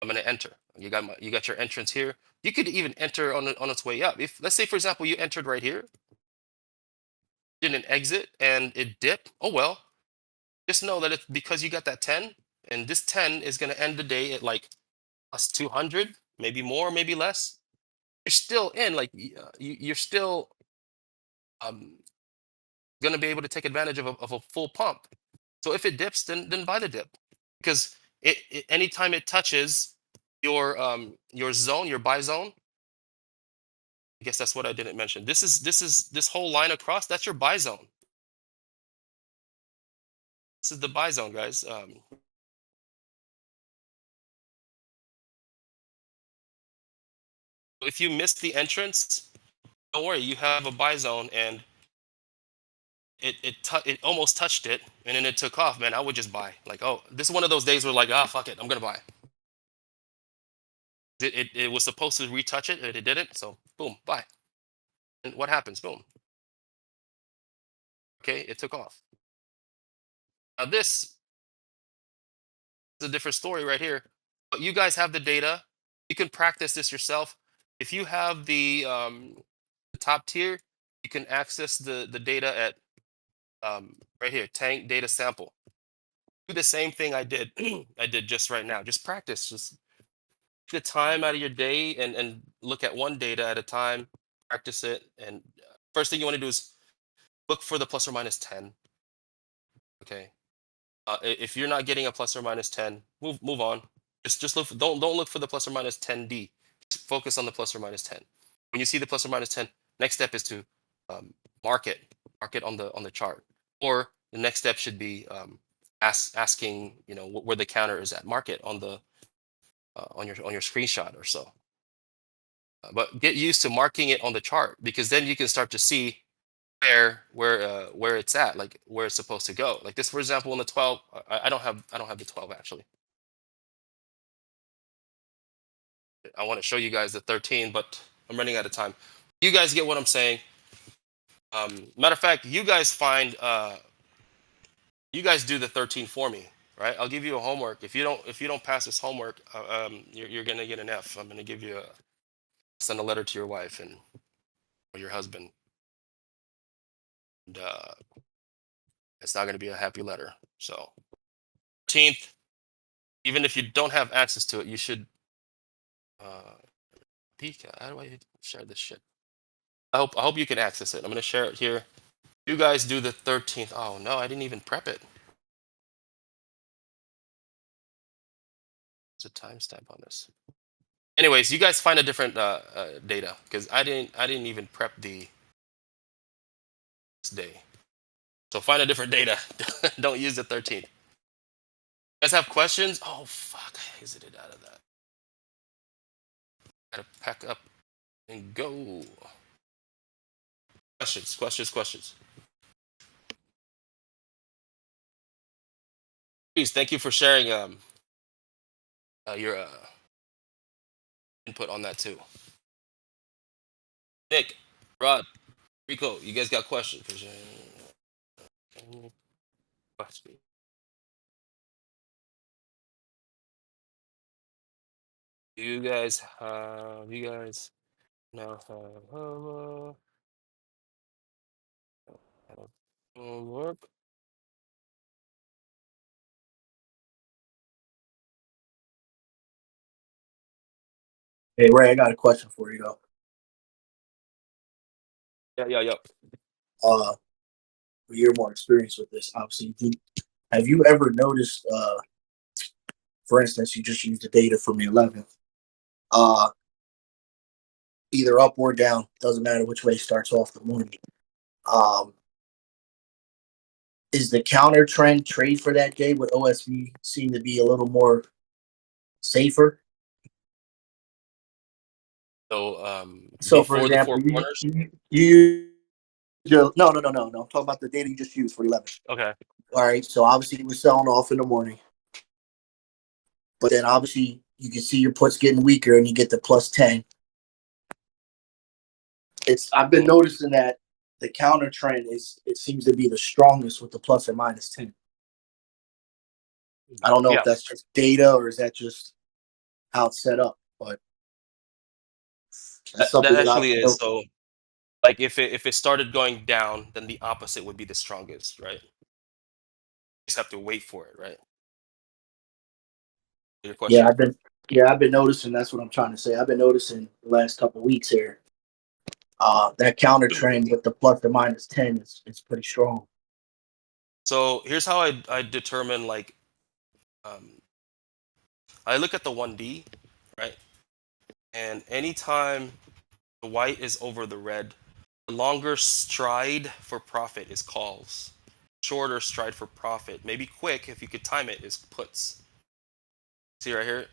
I'm going to enter. You got your entrance here. You could even enter on its way up. If let's say, for example, you entered right here, did an exit, and it dipped. Oh well, just know that it's because you got that 10, and this 10 is going to end the day at like plus 200, maybe more, maybe less. You're still in, like you're still um, going to be able to take advantage of a full pump. So if it dips, then buy the dip, because anytime it touches your zone, your buy zone. I guess that's what I didn't mention. This whole line across. That's your buy zone. This is the buy zone, guys. If you miss the entrance, don't worry. You have a buy zone, and it almost touched it, and then it took off. Man, I would just buy. Like, oh, this is one of those days where like, ah, fuck it, I'm gonna buy. It was supposed to retouch it, and it didn't. So boom, buy. And what happens? Boom. Okay, it took off. Now this is a different story right here. But you guys have the data. You can practice this yourself. If you have the top tier, you can access the data at right here, tank data sample. Do the same thing I did. I did just right now. Just practice. Just take the time out of your day and look at one data at a time. Practice it. And first thing you want to do is look for the plus or minus 10. Okay. If you're not getting a plus or minus 10, move on. Just look. Don't look for the plus or minus 10D. Just focus on the plus or minus 10. When you see the plus or minus 10, next step is to um, mark it. Mark it on the chart. Or the next step should be asking, where the counter is at. Mark it on your screenshot or so. But get used to marking it on the chart, because then you can start to see where it's at, like where it's supposed to go. Like this, for example, in the 12, I don't have the 12 actually. I want to show you guys the 13, but I'm running out of time. You guys get what I'm saying. Matter of fact, you guys do the 13 for me, right? I'll give you a homework. If you don't pass this homework, you're gonna get an F. I'm gonna send a letter to your wife and or your husband. And it's not gonna be a happy letter. So 13th, even if you don't have access to it, you should peek. How do I share this shit? I hope you can access it. I'm gonna share it here. You guys do the 13th. Oh no, I didn't even prep it. There's a timestamp on this. Anyways, you guys find a different data because I didn't even prep this day. So find a different data. Don't use the 13th. You guys have questions? Oh fuck, I exited out of that. Gotta pack up and go. Questions, questions, questions. Please, thank you for sharing your input on that too. Nick, Rod, Rico, you guys got questions? Question. You guys now have homework. Hey Ray, I got a question for you though. Yeah. Uh, you're more experienced with this, obviously. Have you ever noticed, for instance, you just used the data from the 11th, uh, either up or down, doesn't matter which way it starts off the morning. Um, is the counter trend trade for that day with OSV seem to be a little more safer? So So, for before the four example, corners. no. I'm talking about the data you just used for 11. Okay. All right. So obviously it was selling off in the morning, but then obviously you can see your puts getting weaker, and you get the plus 10. I've been So noticing that the counter trend it seems to be the strongest with the plus or minus 10. I don't know if yeah, that's just data or is that just how it's set up, but that, that's that something that I've actually is. noticed. So like if it started going down, then the opposite would be the strongest, right? Just have to wait for it, right? Your Yeah, question. I've been noticing. That's what I'm trying to say. I've been noticing the last couple of weeks here. That counter trend with the plus or minus 10 is pretty strong. So here's how I determine like um, I look at the 1D, right? And anytime the white is over the red, the longer stride for profit is calls. Shorter stride for profit, maybe quick if you could time it, is puts. See right here?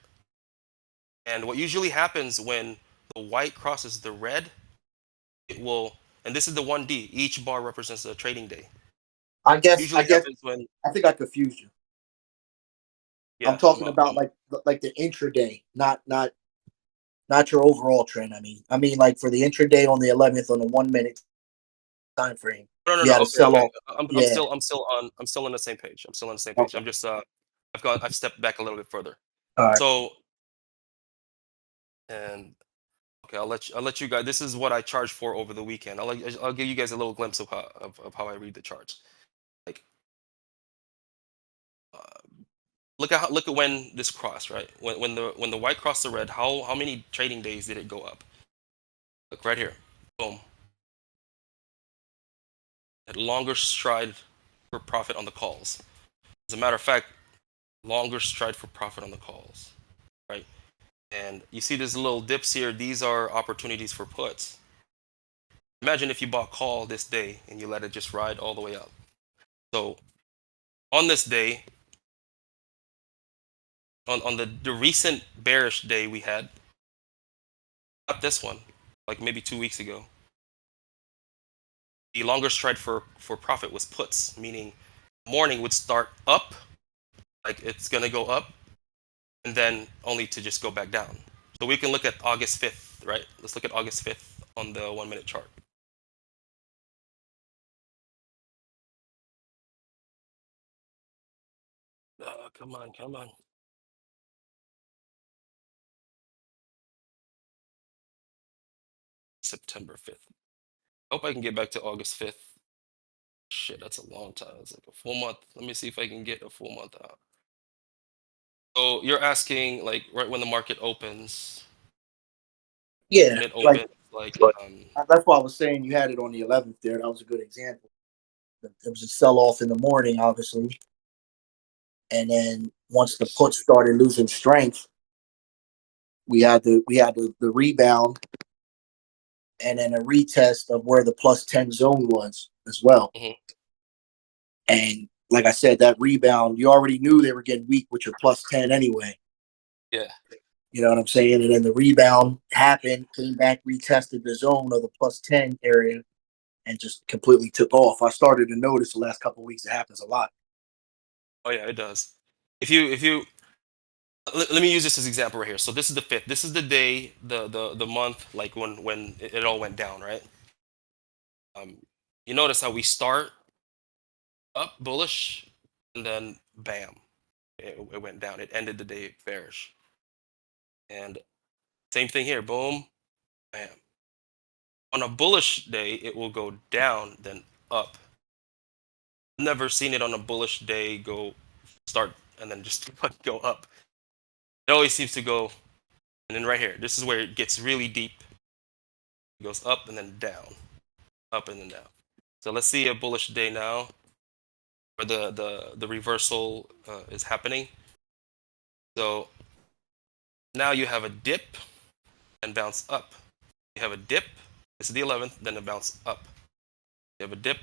And what usually happens when the white crosses the red, it will, and this is the 1D, each bar represents a trading day. I Usually guess happens when, I think I confused you. I'm yeah, talking about like the intraday, not your overall trend. I mean like for the intraday on the 11th on the 1 minute time frame, you no, had to okay, sell okay. off. I'm Yeah. still, I'm still on the same page. I'm still on the same page. Okay. I'm just, I've stepped back a little bit further. All right. So, and okay, I'll let you guys. This is what I charge for over the weekend. I'll give you guys a little glimpse of how I read the charts. Like, uh, look at when this crossed, right? When the white crossed the red, how many trading days did it go up? Look right here. Boom. At longer stride for profit on the calls. As a matter of fact, longer stride for profit on the calls, right? And you see these little dips here. These are opportunities for puts. Imagine if you bought call this day and you let it just ride all the way up. So on this day, on the recent bearish day we had, not this one, like maybe 2 weeks ago, the longer stride for profit was puts, meaning morning would start up, like it's gonna go up, and then only to just go back down. So we can look at August 5th, right? Let's look at August 5th on the 1 minute chart. Come on, come on. September 5th. Hope I can get back to August 5th. Shit, that's a long time. It's like a full month. Let me see if I can get a full month out. So you're asking like right when the market opens, Yeah. when it Like opens, like That's why I was saying you had it on the 11th there. That was a good example. It was a sell off in the morning, obviously, and then once the puts started losing strength, we had the rebound and then a retest of where the plus 10 zone was as well. mhm, And like I said, that rebound, you already knew they were getting weak with your plus 10 anyway. yeah. You know what I'm saying? And then the rebound happened, came back, retested the zone of the plus 10 area, and just completely took off. I started to notice the last couple of weeks it happens a lot. Oh yeah, it does. If you let me use this as example right here. So this is the fifth. This is the day, the month, like when it all went down, right? Um, you notice how we start up bullish, and then bam, it went down. It ended the day bearish. And same thing here. Boom, bam. On a bullish day, it will go down, then up. Never seen it on a bullish day go start and then just go up. It always seems to go, and then right here, this is where it gets really deep. It goes up and then down, up and then down. So let's see a bullish day now, where the reversal is happening. So now you have a dip and bounce up. You have a dip. This is the 11th, then a bounce up. You have a dip.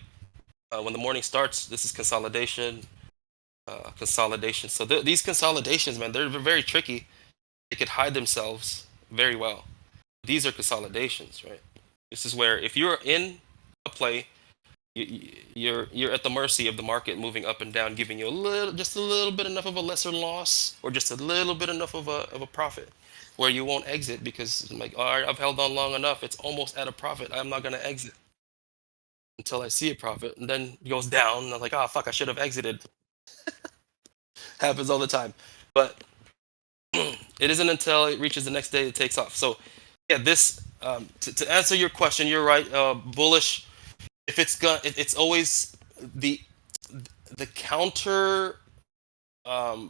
When the morning starts, this is consolidation, consolidation. So these consolidations, man, they're very tricky. They could hide themselves very well. These are consolidations, right? This is where if you're in a play, you're at the mercy of the market moving up and down, giving you a little, just a little bit enough of a lesser loss, or just a little bit enough of a profit, where you won't exit because I'm like, all right, I've held on long enough. It's almost at a profit. I'm not gonna exit until I see a profit, and then it goes down. And I'm like, oh fuck, I should have exited. Happens all the time, but it isn't until it reaches the next day it takes off. So, yeah, this to answer your question, you're right. Bullish. If it's gonna, it's always the the counter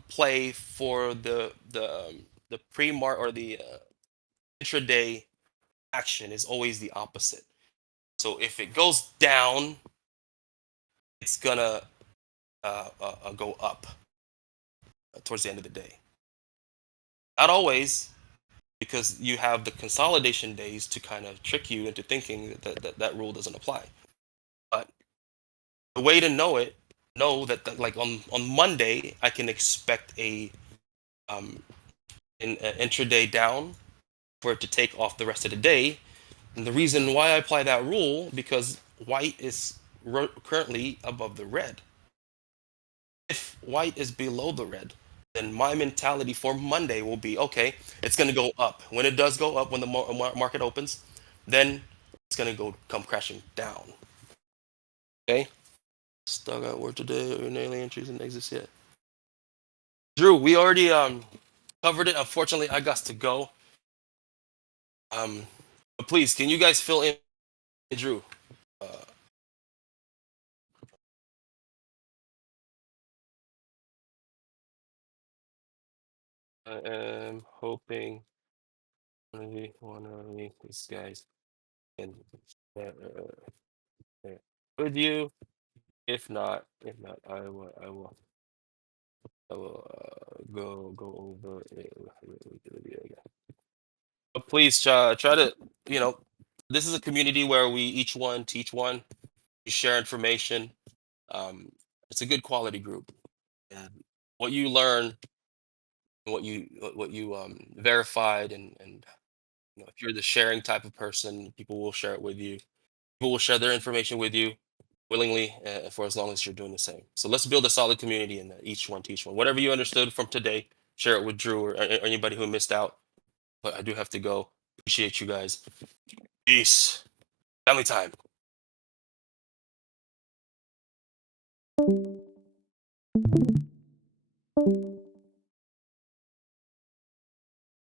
play for the pre-mark or the intraday action is always the opposite. So if it goes down, it's gonna go up towards the end of the day. Not always, because you have the consolidation days to kind of trick you into thinking that rule doesn't apply. But the way to know it, know that like on Monday, I can expect a um, intraday down for it to take off the rest of the day. And the reason why I apply that rule because white is currently above the red. If white is below the red, then my mentality for Monday will be okay. It's going to go up. When it does go up, when the market opens, then it's going to go come crashing down. Okay. Still got work today. Nailing entries and exits yet. Drew, we already covered it. Unfortunately, I got to go. But please, can you guys fill in Drew? Uh, I am hoping one of these guys can share with you. If not, I will go over it with the video again. But please try to, you know, this is a community where we each one teach one, we share information. Um, it's a good quality group, and what you learn, what you verified, and you know, if you're the sharing type of person, people will share it with you. People will share their information with you willingly for as long as you're doing the same. So let's build a solid community and each one teach one. Whatever you understood from today, share it with Drew or anybody who missed out. But I do have to go. Appreciate you guys. Peace. Family time.